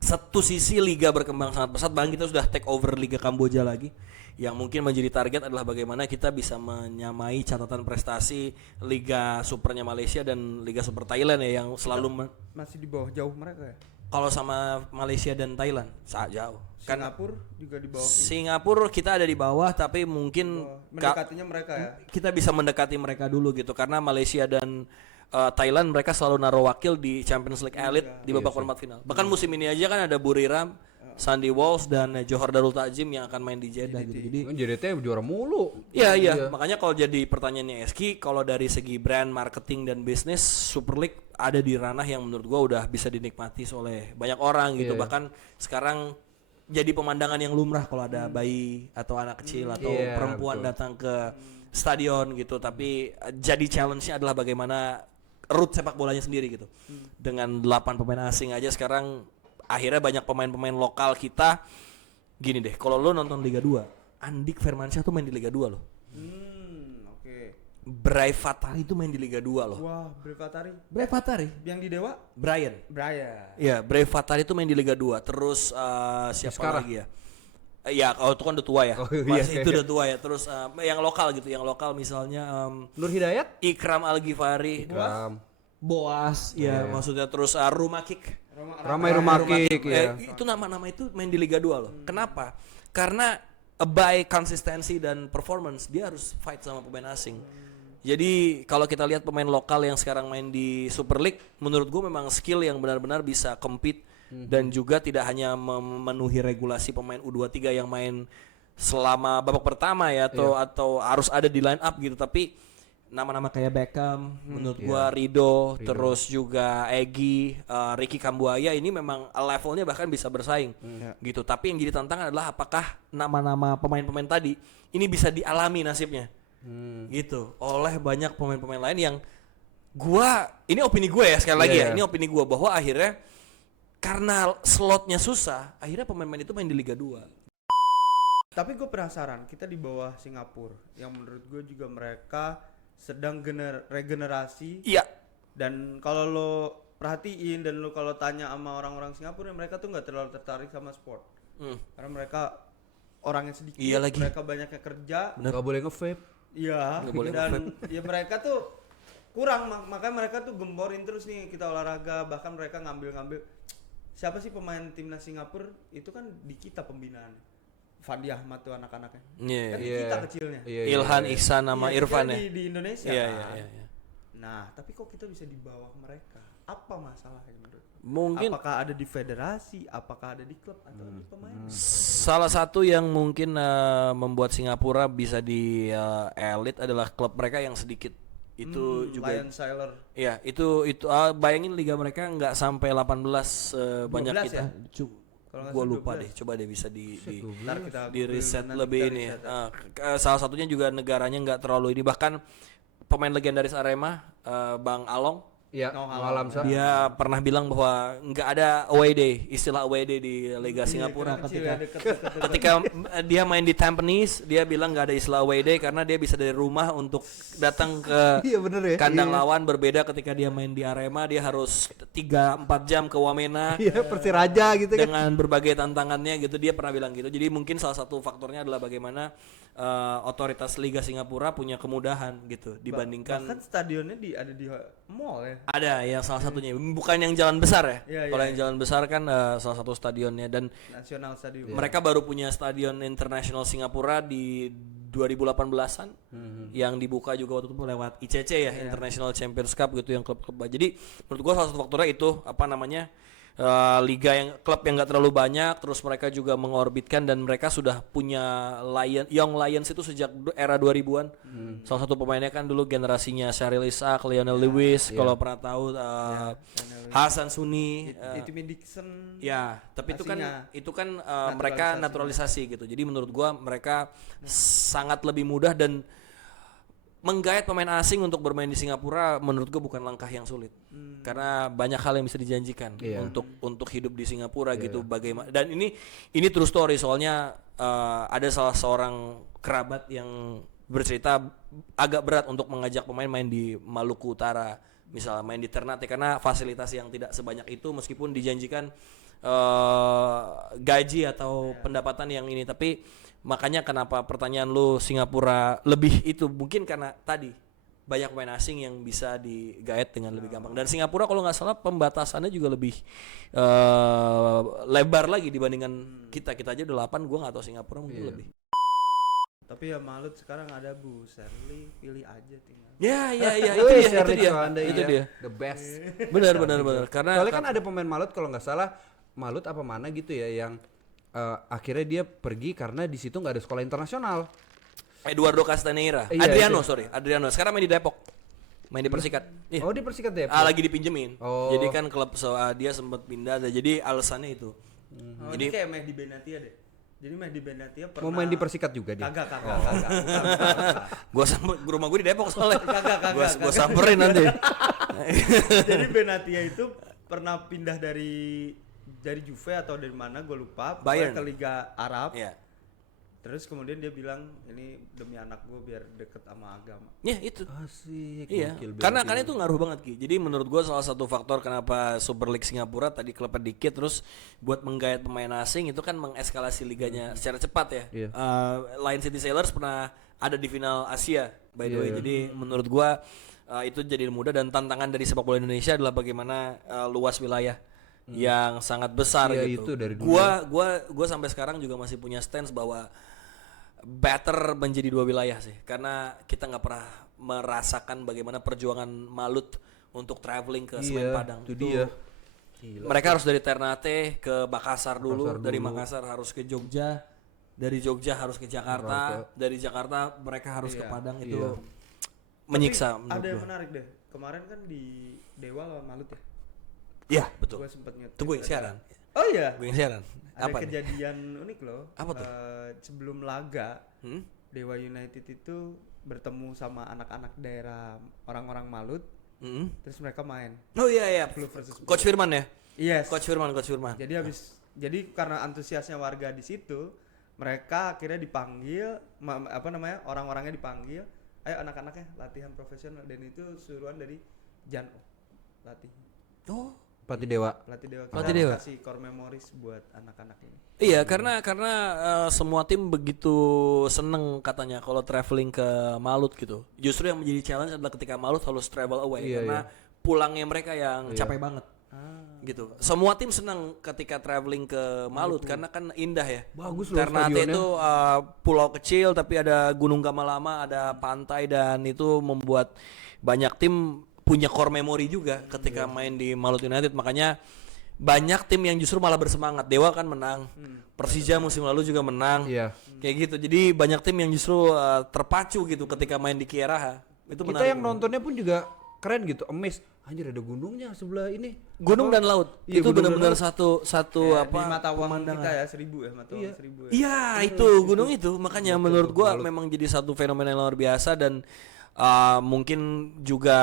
satu sisi liga berkembang sangat pesat, bahkan kita sudah take over Liga Kamboja lagi, yang mungkin menjadi target adalah bagaimana kita bisa menyamai catatan prestasi Liga Supernya Malaysia dan Liga Super Thailand ya, yang selalu masih di bawah jauh mereka ya. Kalau sama Malaysia dan Thailand sangat jauh. Singapura juga di bawah. Singapura kita ada di bawah, tapi mungkin mendekatinya mereka ya. Kita bisa mendekati mereka dulu gitu, karena Malaysia dan Thailand mereka selalu naruh wakil di Champions League Elite di babak perempat final. Bahkan musim ini aja kan ada Buriram, Sandy Walsh dan Johor Darul Takzim yang akan main di Jeddah gitu. Jadi JDT juara mulu. Iya. Makanya kalau jadi pertanyaannya Eski, kalau dari segi brand, marketing dan bisnis, Super League ada di ranah yang menurut gua udah bisa dinikmati oleh banyak orang gitu. Bahkan sekarang jadi pemandangan yang lumrah kalau ada bayi atau anak kecil atau perempuan datang ke stadion gitu. Tapi jadi challenge-nya adalah bagaimana root sepak bolanya sendiri gitu. Dengan 8 pemain asing aja sekarang akhirnya banyak pemain-pemain lokal kita. Gini deh, kalau lo nonton Liga 2, Andik Firmansyah tuh main di Liga 2 loh. Oke. Bray Fatari tuh main di Liga 2 loh. Wah, Bray Fatari. Yang di Dewa? Brian. Iya, Bray Fatari tuh main di Liga 2. Terus siapa lagi ya? Ya, kalau itu kan udah tua ya. Masih itu udah tua ya. Terus yang lokal gitu, yang lokal misalnya Nur Hidayat, Ikram Al-Ghifari, Boas, ya maksudnya, terus Rumah Kick. Ramai Rumah Kick ya. Itu nama-nama itu main di Liga 2 loh. Kenapa? Karena by konsistensi dan performance dia harus fight sama pemain asing. Jadi kalau kita lihat pemain lokal yang sekarang main di Super League, menurut gue memang skill yang benar-benar bisa compete dan juga tidak hanya memenuhi regulasi pemain U23 yang main selama babak pertama ya atau harus ada di line up gitu, tapi nama-nama kayak Beckham, menurut gua Rido, terus juga Egy, Ricky Kambuaya ini memang levelnya bahkan bisa bersaing gitu. Tapi yang jadi tantangan adalah apakah nama-nama pemain-pemain tadi ini bisa dialami nasibnya gitu oleh banyak pemain-pemain lain yang ini opini gue ya, sekali lagi ya, ini opini gue bahwa akhirnya karena slotnya susah, akhirnya pemain-pemain itu main di Liga 2. Tapi gue penasaran, kita di bawah Singapura yang menurut gue juga mereka sedang regenerasi. Iya. Dan kalau lo perhatiin dan lo kalau tanya sama orang-orang Singapura, mereka tuh nggak terlalu tertarik sama sport. Karena mereka orangnya sedikit, mereka banyaknya kerja. Nggak boleh nge-vape. Iya. Dan ya mereka tuh kurang, makanya mereka tuh gemborin terus nih kita olahraga, bahkan mereka ngambil siapa sih pemain timnas Singapura itu kan di kita pembinaan. Fandi Ahmad tuh anak-anaknya. Kan di kita kecilnya. Ilhan, Ihsan sama Irfan ya. Di Indonesia. Iya. Nah, tapi kok kita bisa di bawah mereka? Apa masalahnya menurut? Mungkin apakah ada di federasi, apakah ada di klub atau di pemain? Salah satu yang mungkin membuat Singapura bisa di elit adalah klub mereka yang sedikit. Itu juga Lion Sailor. Iya, itu bayangin liga mereka nggak sampai 18 banyak kita. Ya? Gua lupa 12. Deh, coba deh bisa di riset nanti lebih ini ya. Salah satunya juga negaranya nggak terlalu ini, bahkan pemain legendaris Arema Bang Along. Iya, dia pernah bilang bahwa nggak ada away day, istilah away day di Liga Singapura. Ketika dia main di Tampines, dia bilang nggak ada istilah away day karena dia bisa dari rumah untuk datang ke kandang lawan. Berbeda ketika dia main di Arema, dia harus 3-4 jam ke Wamena. Persiraja gitu kan. Dengan berbagai tantangannya gitu, dia pernah bilang gitu. Jadi mungkin salah satu faktornya adalah bagaimana otoritas Liga Singapura punya kemudahan gitu dibandingkan. Bahkan stadionnya ada di mall ya. Ada yang salah satunya, bukan yang jalan besar ya. Kalau yang jalan besar kan salah satu stadionnya, dan National Stadium. Mereka baru punya stadion International Singapura di 2018-an yang dibuka juga waktu itu lewat ICC ya, International Champions Cup gitu, yang klub-klub. Jadi menurut gua salah satu faktornya itu liga yang klub yang nggak terlalu banyak, terus mereka juga mengorbitkan dan mereka sudah punya Young Lions itu sejak era 2000-an. Salah satu pemainnya kan dulu generasinya Shahril Ishak, Lionel Lewis, kalau pernah tahu Hasan Suni, Timmy Dixon. Ya, tapi itu kan mereka naturalisasi gitu. Jadi menurut gua mereka sangat lebih mudah dan menggait pemain asing untuk bermain di Singapura menurut gue bukan langkah yang sulit. Karena banyak hal yang bisa dijanjikan untuk hidup di Singapura gitu. Bagaimana, dan ini true story, soalnya ada salah seorang kerabat yang bercerita agak berat untuk mengajak pemain main di Maluku Utara, misalnya main di Ternate, karena fasilitas yang tidak sebanyak itu meskipun dijanjikan gaji atau pendapatan yang ini. Tapi makanya kenapa pertanyaan lu Singapura lebih itu, mungkin karena tadi banyak pemain asing yang bisa digait dengan lebih gampang. Dan Singapura kalau nggak salah pembatasannya juga lebih lebar lagi dibandingkan kita aja udah 8, gue nggak tahu Singapura mungkin lebih. Tapi ya Malut sekarang ada Bu Sherly, pilih aja tinggal. Ya itu dia the best. Benar karena soalnya kan ada pemain Malut kalau nggak salah, Malut apa mana gitu ya, yang akhirnya dia pergi karena di situ nggak ada sekolah internasional. Eduardo Castanheira, Adriano sekarang main di Depok, main di Persikat. Oh, di Persikat Depok. Lagi dipinjemin. Jadi kan klub dia sempat pindah, jadi alasannya itu. Jadi kayak Mehdi Benatia deh. Jadi Mehdi Benatia pernah mau main di Persikat juga dia. Kagak. Gua rumah gue di Depok soalnya. Gua samperin nanti. Jadi Benatia itu pernah pindah dari Juve atau dari mana gue lupa, Bayern ke Liga Arab. Iya. Terus kemudian dia bilang ini demi anak gue biar deket sama agama. Ya itu. Asik. Iya. Karena itu ngaruh banget Ki. Jadi menurut gue salah satu faktor kenapa Super League Singapura tadi klubnya dikit, terus buat menggait pemain asing itu kan mengeskalasi liganya secara cepat ya. Iya. Lion City Sailors pernah ada di final Asia by the way. Jadi menurut gue itu jadi mudah, dan tantangan dari sepak bola Indonesia adalah bagaimana luas wilayah yang sangat besar gitu. Itu dari gua sampai sekarang juga masih punya stance bahwa better menjadi 2 wilayah sih, karena kita nggak pernah merasakan bagaimana perjuangan Malut untuk traveling ke Semen Padang. Itu dia. Mereka harus dari Ternate ke Makassar dulu, dari Makassar harus ke Jogja, dari Jogja harus ke Jakarta, dari Jakarta mereka harus ke Padang. Itu menyiksa. Ada yang menarik deh, kemarin kan di Dewa lawan Malut ya. Iya betul. Gue sempet nge-tweet. Itu gue yang siaran. Oh iya. Gue yang siaran. Ada kejadian unik loh. Apa tuh? Sebelum laga, Dewa United itu bertemu sama anak-anak daerah orang-orang Malut. Terus mereka main. Oh iya. Blue versus Blue. Coach Firman ya? Yes. Coach Firman. Jadi karena antusiasnya warga di situ, mereka akhirnya dipanggil, orang-orangnya dipanggil, ayo anak-anaknya latihan profesional, dan itu suruhan dari Jan latih. Oh. Pelatih Dewa. Dewa. Kasih core memories buat anak-anak ini. Iya, karena semua tim begitu seneng katanya kalau traveling ke Malut gitu. Justru yang menjadi challenge adalah ketika Malut harus travel away karena pulangnya mereka yang capek banget. Gitu. Semua tim senang ketika traveling ke Malut karena kan indah ya. Bagus loh Ternate stadionnya. itu pulau kecil tapi ada Gunung Gamalama, ada pantai, dan itu membuat banyak tim punya core memory juga ketika main di Malut United. Makanya banyak tim yang justru malah bersemangat. Dewa kan menang, Persija musim lalu juga menang, kayak gitu. Jadi banyak tim yang justru terpacu gitu ketika main di Kiaraha. Itu Kita menarik. yang nontonnya pun juga keren gitu, amazed. Anjir ada gunungnya sebelah ini. Gunung dan laut. Iya, Itu gunung dan benar-benar laut. satu Di mata uang pemandangan. kita ya 1000 ya, mata uang 1000 ya. Iya, itu gunung itu. Makanya menurut gua memang jadi satu fenomena yang luar biasa, dan mungkin juga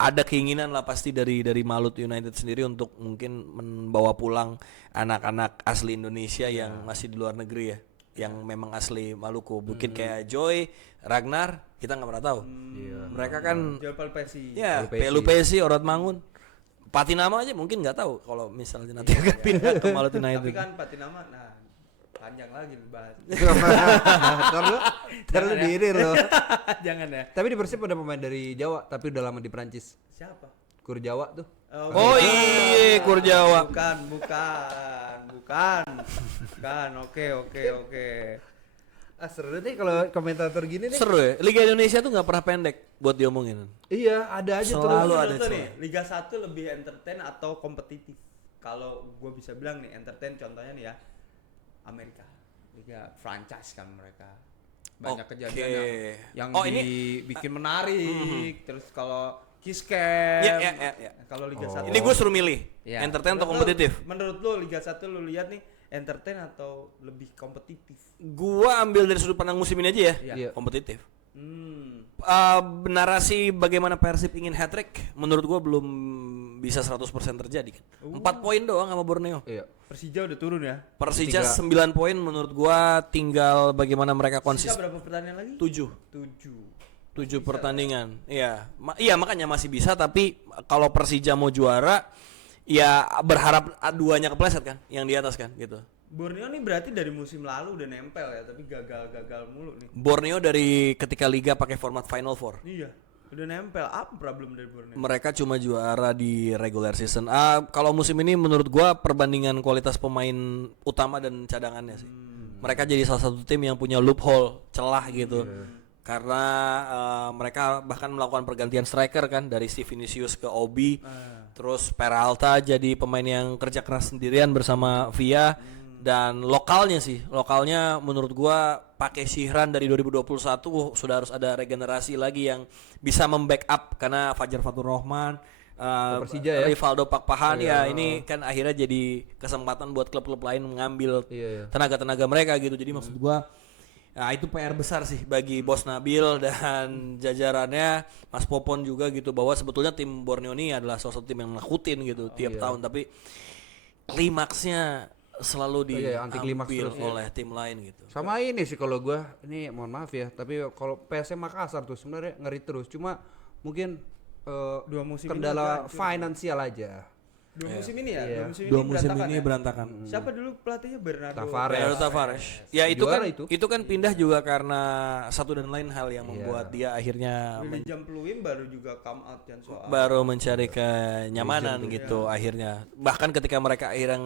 ada keinginan lah pasti dari Malut United sendiri untuk mungkin membawa pulang anak-anak asli Indonesia yang masih di luar negeri ya, yang memang asli Maluku. Mungkin kayak Joy, Ragnar, kita nggak pernah tahu. Mereka kan Jual Palpesi. ya Pelupesi, Orot Mangun, Patinama aja mungkin nggak tahu kalau misalnya nanti akan pindah ke Malut United. Tapi kan Patinama, nah panjang lagi nih bahas. Taruh diri lo. Jangan ya. Tapi di Persib ada pemain dari Jawa tapi udah lama di Perancis. Siapa? Kur Jawa tuh. Oh iya, Kur Jawa. Bukan. Oke. Seru deh kalau komentator gini nih. Seru ya. Liga Indonesia tuh nggak pernah pendek buat diomongin. Iya, ada aja Selalu terus. ada Contoh celah. nih, Liga 1 lebih entertain atau kompetitif? Kalau gue bisa bilang nih, entertain contohnya nih ya, Amerika. Liga franchise kan mereka. Banyak kejadian yang dibikin menarik. Terus kalau Kiss Cam. Iya. Kalau Liga 1. Ini gue suruh milih, Ya. entertain atau Menurut kompetitif. Menurut lu Liga 1 lu lihat nih, entertain atau lebih kompetitif? Gua ambil dari sudut pandang musim ini aja ya. Iya. Kompetitif. narasi bagaimana Persib ingin hat-trick menurut gua belum bisa 100% terjadi kan. 4 poin doang sama Borneo. Iya. Persija udah turun ya. Persija 9 poin menurut gua, tinggal bagaimana mereka Persija konsisten. berapa pertandingan lagi? 7 7 pertandingan. Iya. Iya makanya masih bisa, tapi kalau Persija mau juara ya berharap duanya kepleset kan, yang di atas kan gitu. Borneo nih berarti dari musim lalu udah nempel ya, tapi gagal mulu nih. Borneo dari ketika liga pakai format Final Four. Iya, udah nempel. Apa problem dari Borneo? Mereka cuma juara di regular season. Kalau musim ini menurut gua perbandingan kualitas pemain utama dan cadangannya sih. Mereka jadi salah satu tim yang punya loophole, celah gitu. Karena mereka bahkan melakukan pergantian striker kan, dari Steve Vinicius ke Obi. Terus Peralta jadi pemain yang kerja keras sendirian bersama Via. Dan lokalnya menurut gua pakai Syihran dari 2021 sudah harus ada regenerasi lagi yang bisa membackup, karena Fajar Fatur Rahman, Persija ya? Rivaldo Pakpahan ya ini kan akhirnya jadi kesempatan buat klub-klub lain mengambil tenaga-tenaga mereka gitu. Jadi maksud gua itu PR besar sih bagi Bos Nabil dan jajarannya, Mas Popon juga gitu, bahwa sebetulnya tim Borneo ini adalah salah satu tim yang nakutin gitu tiap tahun, tapi klimaksnya selalu anti klimaks diambil terus, oleh tim lain gitu. Sama ini sih kalau gua, ini mohon maaf ya, tapi kalau PSM Makassar tuh sebenarnya ngeri terus, cuma mungkin 2 musim kendala ini finansial aja. 2 musim ini ya? Iya. 2 musim ini ya? berantakan. Siapa dulu pelatihnya? Bernardo Tavares. Ya itu Juara kan itu. itu kan pindah juga karena satu dan lain hal yang membuat dia akhirnya Willy Jampluim baru juga come out dan soal baru mencari kenyamanan gitu akhirnya. Bahkan ketika mereka akhirnya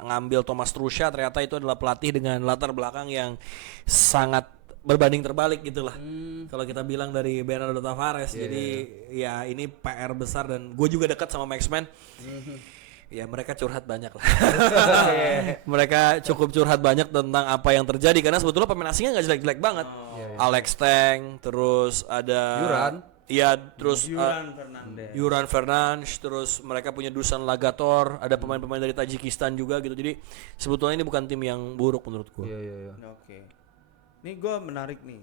ngambil Thomas Trusha, ternyata itu adalah pelatih dengan latar belakang yang sangat berbanding terbalik gitulah. Kalau kita bilang dari Bernardo Tavares, jadi ya ini PR besar, dan gue juga dekat sama Maxman. Ya mereka curhat banyak lah. Mereka cukup curhat banyak tentang apa yang terjadi, karena sebetulnya pemain asingnya nggak jelek-jelek banget. Alex Teng, terus ada Yuran. Iya, terus Yuran Fernandez. Fernandes, terus mereka punya Dusan Lagator, ada pemain-pemain dari Tajikistan juga gitu. Jadi sebetulnya ini bukan tim yang buruk menurut gue. Iya. Oke. Nih gue menarik nih,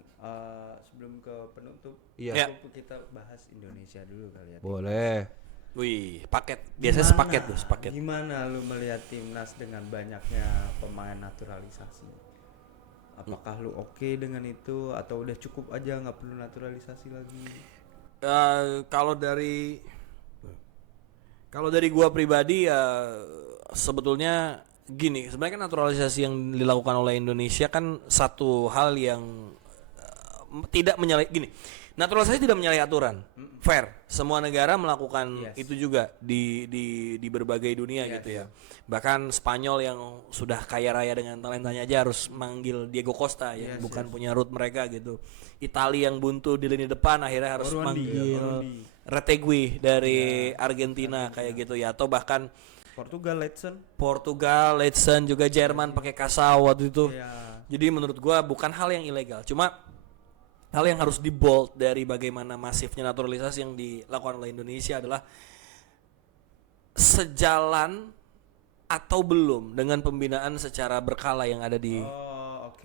sebelum ke penutup, Iya. kita bahas Indonesia dulu kali ya. Boleh. Wih, paket. Biasanya sepaket tuh, sepaket. Gimana lu melihat timnas dengan banyaknya pemain naturalisasi? Apakah lu oke dengan itu atau udah cukup aja nggak perlu naturalisasi lagi? Kalau dari gua pribadi ya sebetulnya gini, sebenarnya kan naturalisasi yang dilakukan oleh Indonesia kan satu hal yang tidak menyalahi gini. Naturalisasi tidak menyalahi aturan. Fair. Semua negara melakukan itu juga di berbagai dunia gitu ya. Bahkan Spanyol yang sudah kaya raya dengan talentanya aja harus manggil Diego Costa ya, bukan punya root mereka gitu. Italia yang buntu di lini depan akhirnya harus manggil Retegui dari Argentina kayak gitu ya, atau bahkan Portugal, Leidsen juga Jerman pakai Kasau waktu itu. Jadi menurut gua bukan hal yang ilegal, cuma hal yang harus dibold dari bagaimana masifnya naturalisasi yang dilakukan oleh Indonesia adalah sejalan atau belum dengan pembinaan secara berkala yang ada di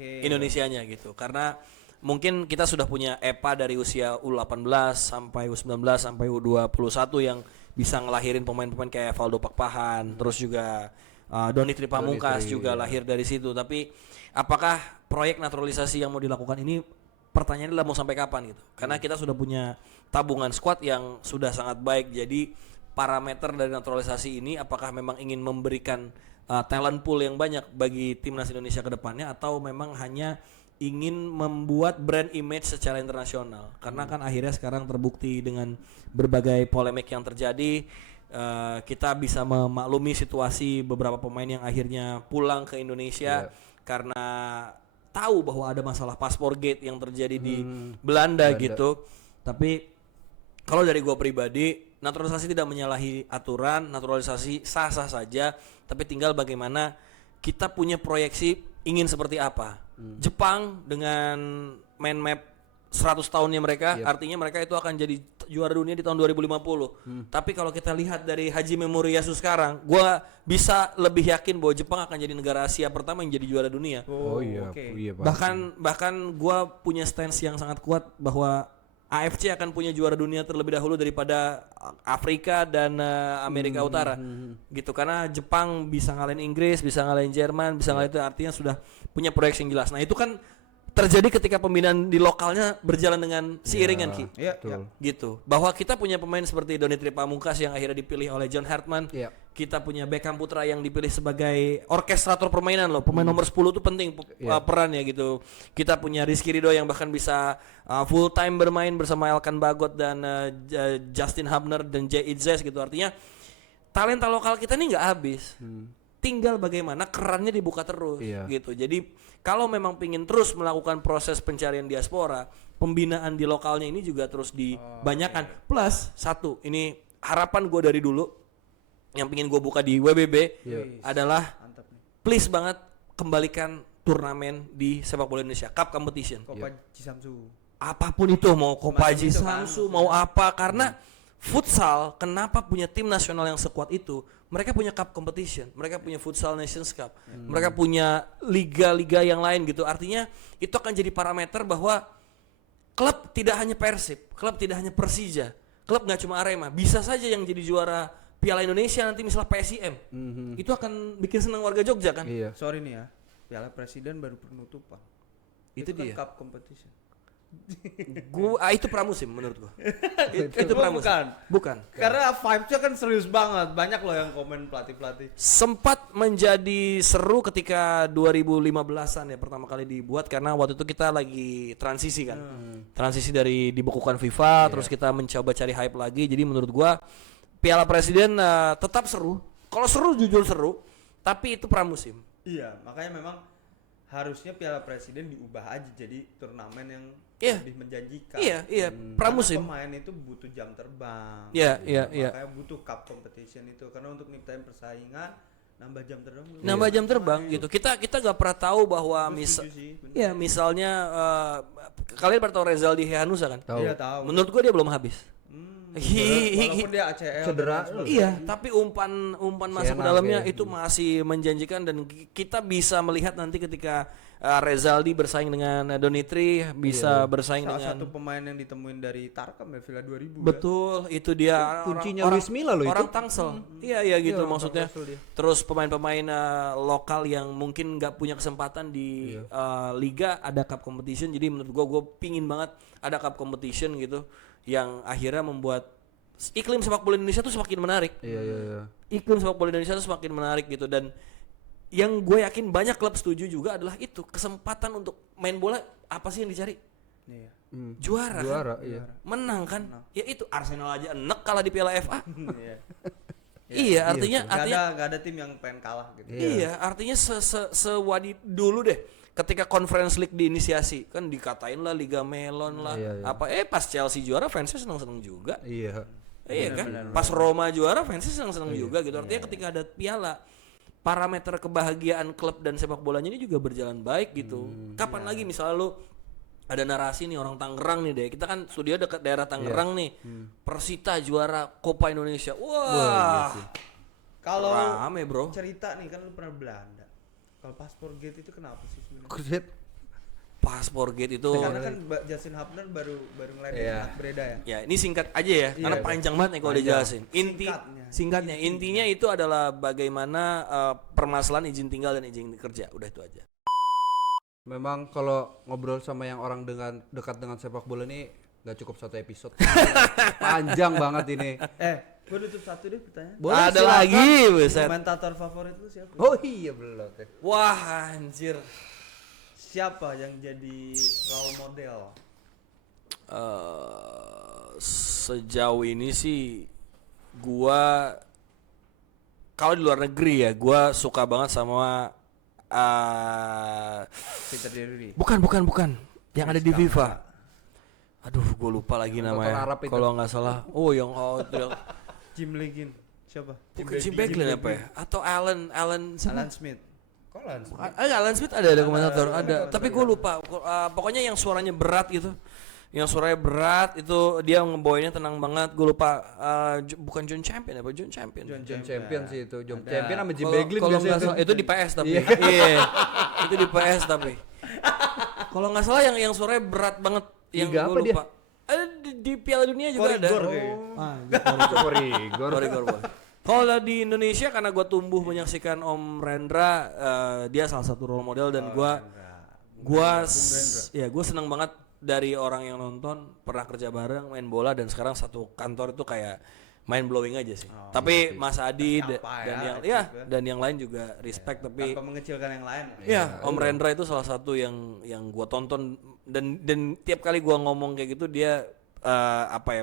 Indonesianya gitu. Karena mungkin kita sudah punya EPA dari usia U18 sampai U19 sampai U21 yang bisa ngelahirin pemain-pemain kayak Valdo Pakpahan, terus juga Doni Tripamungkas juga lahir dari situ. Tapi apakah proyek naturalisasi yang mau dilakukan ini, pertanyaannya adalah mau sampai kapan gitu? Karena kita sudah punya tabungan squad yang sudah sangat baik. Jadi parameter dari naturalisasi ini apakah memang ingin memberikan talent pool yang banyak bagi timnas Indonesia ke depannya, atau memang hanya ingin membuat brand image secara internasional? Karena kan akhirnya sekarang terbukti dengan berbagai polemik yang terjadi, kita bisa memaklumi situasi beberapa pemain yang akhirnya pulang ke Indonesia karena tahu bahwa ada masalah paspor gate yang terjadi di Belanda gitu. Tapi kalau dari gua pribadi, naturalisasi tidak menyalahi aturan, naturalisasi sah-sah saja, tapi tinggal bagaimana kita punya proyeksi ingin seperti apa. Jepang dengan main map 100 tahunnya mereka, artinya mereka itu akan jadi juara dunia di tahun 2050. Tapi kalau kita lihat dari Haji Memoriyasu sekarang, gua bisa lebih yakin bahwa Jepang akan jadi negara Asia pertama yang jadi juara dunia. Iya, Bahkan gua punya stance yang sangat kuat bahwa AFC akan punya juara dunia terlebih dahulu daripada Afrika dan Amerika Utara gitu, karena Jepang bisa ngalahin Inggris, bisa ngalahin Jerman, bisa ngalahin itu, artinya sudah punya proyeksi yang jelas. Nah itu kan terjadi ketika pembinaan di lokalnya berjalan dengan seiringan Ki. Iya, Gitu. Bahwa kita punya pemain seperti Donitri Pamungkas yang akhirnya dipilih oleh John Hartman. Kita punya Beckham Putra yang dipilih sebagai orkestrator permainan loh. Pemain nomor 10 itu penting perannya gitu. Kita punya Rizky Ridho yang bahkan bisa full time bermain bersama Elkan Bagot dan Justin Hubner dan Jay Itzes gitu. Artinya talenta lokal kita ini nggak habis. Tinggal bagaimana kerannya dibuka terus gitu. Jadi kalau memang pingin terus melakukan proses pencarian diaspora, pembinaan di lokalnya ini juga terus dibanyakan. Plus satu, ini harapan gue dari dulu yang pingin gue buka di WBB adalah please banget kembalikan turnamen di sepak bola Indonesia, Cup Competition. Copa Cisamsu. Apapun itu, mau Copa Cisamsu, mau apa, karena futsal kenapa punya tim nasional yang sekuat itu? Mereka punya cup competition, mereka punya futsal Nations Cup, mereka punya liga-liga yang lain gitu. Artinya itu akan jadi parameter bahwa klub tidak hanya Persib, klub tidak hanya Persija, klub nggak cuma Arema, bisa saja yang jadi juara Piala Indonesia nanti misalnya PSIM. Itu akan bikin senang warga Jogja kan? Sorry nih ya, Piala Presiden baru penutupan. Itu kan dia. Cup competition. Itu pramusim menurut gua. Itu pramusim. Bukan. Karena vibes-nya kan serius banget. Banyak loh yang komen pelatih-pelatih. Sempat menjadi seru ketika 2015-an ya pertama kali dibuat, karena waktu itu kita lagi transisi kan. Transisi dari dibekukan FIFA terus kita mencoba cari hype lagi. Jadi menurut gua Piala Presiden tetap seru. Kalau seru jujur seru, tapi itu pramusim. Iya, makanya memang harusnya Piala Presiden diubah aja jadi turnamen yang lebih menjanjikan. Iya, pramusim. Karena pemain itu butuh jam terbang. Iya. Makanya butuh cup competition itu, karena untuk nyiptain persaingan nambah jam terbang. Gitu. Kita nggak pernah tahu bahwa misalnya kalian pernah tahu Rezaldi Hehanusa kan? Iya, tahu. Menurut gua dia belum habis. Walaupun dia ACL cedera. Iya, tapi umpan masuk ke dalamnya itu masih menjanjikan, dan kita bisa melihat nanti ketika Rezaldi bersaing dengan Donitri bisa bersaing salah dengan satu pemain yang ditemuin dari Tarkam ya, Villa 2000. Betul, itu dia kuncinya Luis Milla loh itu. Orang Tangsel. Iya gitu maksudnya. Terus pemain-pemain lokal yang mungkin nggak punya kesempatan di liga, ada cup competition. Jadi menurut gue pingin banget ada cup competition gitu, yang akhirnya membuat iklim sepak bola Indonesia tuh semakin menarik. Iya. Iklim sepak bola Indonesia tuh semakin menarik gitu, dan yang gue yakin banyak klub setuju juga adalah itu, kesempatan untuk main bola apa sih yang dicari? Juara kan? Menang kan? Ya itu Arsenal aja enek kalah di Piala FA. Iya, artinya nggak ada tim yang pengen kalah gitu. Iya, artinya sewadi dulu deh. Ketika Conference League diinisiasi kan dikatain lah Liga Melon lah, apa pas Chelsea juara fansnya seneng juga. Iya kan? Pas Roma juara fansnya seneng juga gitu. Artinya ketika ada piala, parameter kebahagiaan klub dan sepak bolanya ini juga berjalan baik gitu. Kapan lagi misalnya lu ada narasi nih orang Tangerang nih deh. Kita kan studio dekat daerah Tangerang nih. Persita juara Copa Indonesia. Wah. Kalau rame, Bro. Cerita nih kan lu pernah Belanda. Kalau Paspor Gate itu kenapa sih sebenarnya? Paspor Gate itu karena kan Justin Hubner baru ngelain anak Breda ya. Ya, ini singkat aja ya, karena panjang banget nih kalau dijelasin. Singkatnya intinya itu adalah bagaimana permasalahan izin tinggal dan izin kerja. Udah itu aja. Memang kalau ngobrol sama yang orang dekat dengan sepak bola ini nggak cukup satu episode. Panjang banget ini. Gue tutup satu deh pertanyaan. Boleh, ada silakan. Lagi, buset. Komentator favorit lu siapa? Oh iya belum. Wah, anjir. Siapa yang jadi role model? Sejauh ini sih gua kalau di luar negeri ya, gua suka banget sama Peter Derry. Bukan. Yang ada di FIFA. Aduh, gua lupa lagi namanya. Kalau nggak salah. Oh, yang Jim Legin. Siapa? Jim Beglin apa ya? Atau Alan Smith. Alan Smith ada komentator, ada. Tapi gue lupa. Pokoknya yang suaranya berat gitu. Yang suaranya berat itu dia ngebawainnya tenang banget. Gue lupa. Bukan John Champion apa? John Champion sih itu. John Champion sama Jim Beglin biasanya. Itu di PS tapi. Iya. Itu di PS tapi. Kalau nggak salah yang suaranya berat banget. Yang gue lupa. di Piala Dunia juga ada. Korigor. Boleh. Kalau di Indonesia karena gue tumbuh menyaksikan Om Rendra, dia salah satu role model dan gue senang banget dari orang yang nonton pernah kerja bareng main bola dan sekarang satu kantor itu kayak mind blowing aja sih. Tapi Mas Adi dan yang lain juga respect tapi tanpa mengecilkan yang lain. Ya, Om Rendra itu salah satu yang gue tonton dan tiap kali gue ngomong kayak gitu dia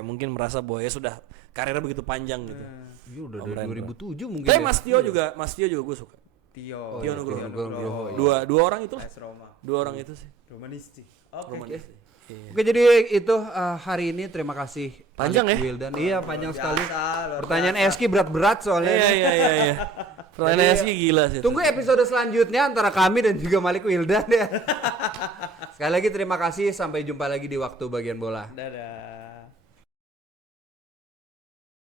mungkin merasa bahwa ya sudah karirnya begitu panjang gitu. Iya udah dari 2007 mungkin. Tapi Mas Tio juga gue suka. Tio Nugroho. Dua orang itu lah. Dua orang itu sih. Romanisti. Oke, jadi itu hari ini terima kasih panjang Alex ya Wildan. Iya panjang sekali. Pertanyaan Eski berat-berat soalnya. Iya. Pertanyaan Eski gila sih. Tunggu episode selanjutnya antara kami dan juga Malik Wildan ya. Sekali lagi terima kasih, sampai jumpa lagi di Waktu Bagian Bola. Dadah.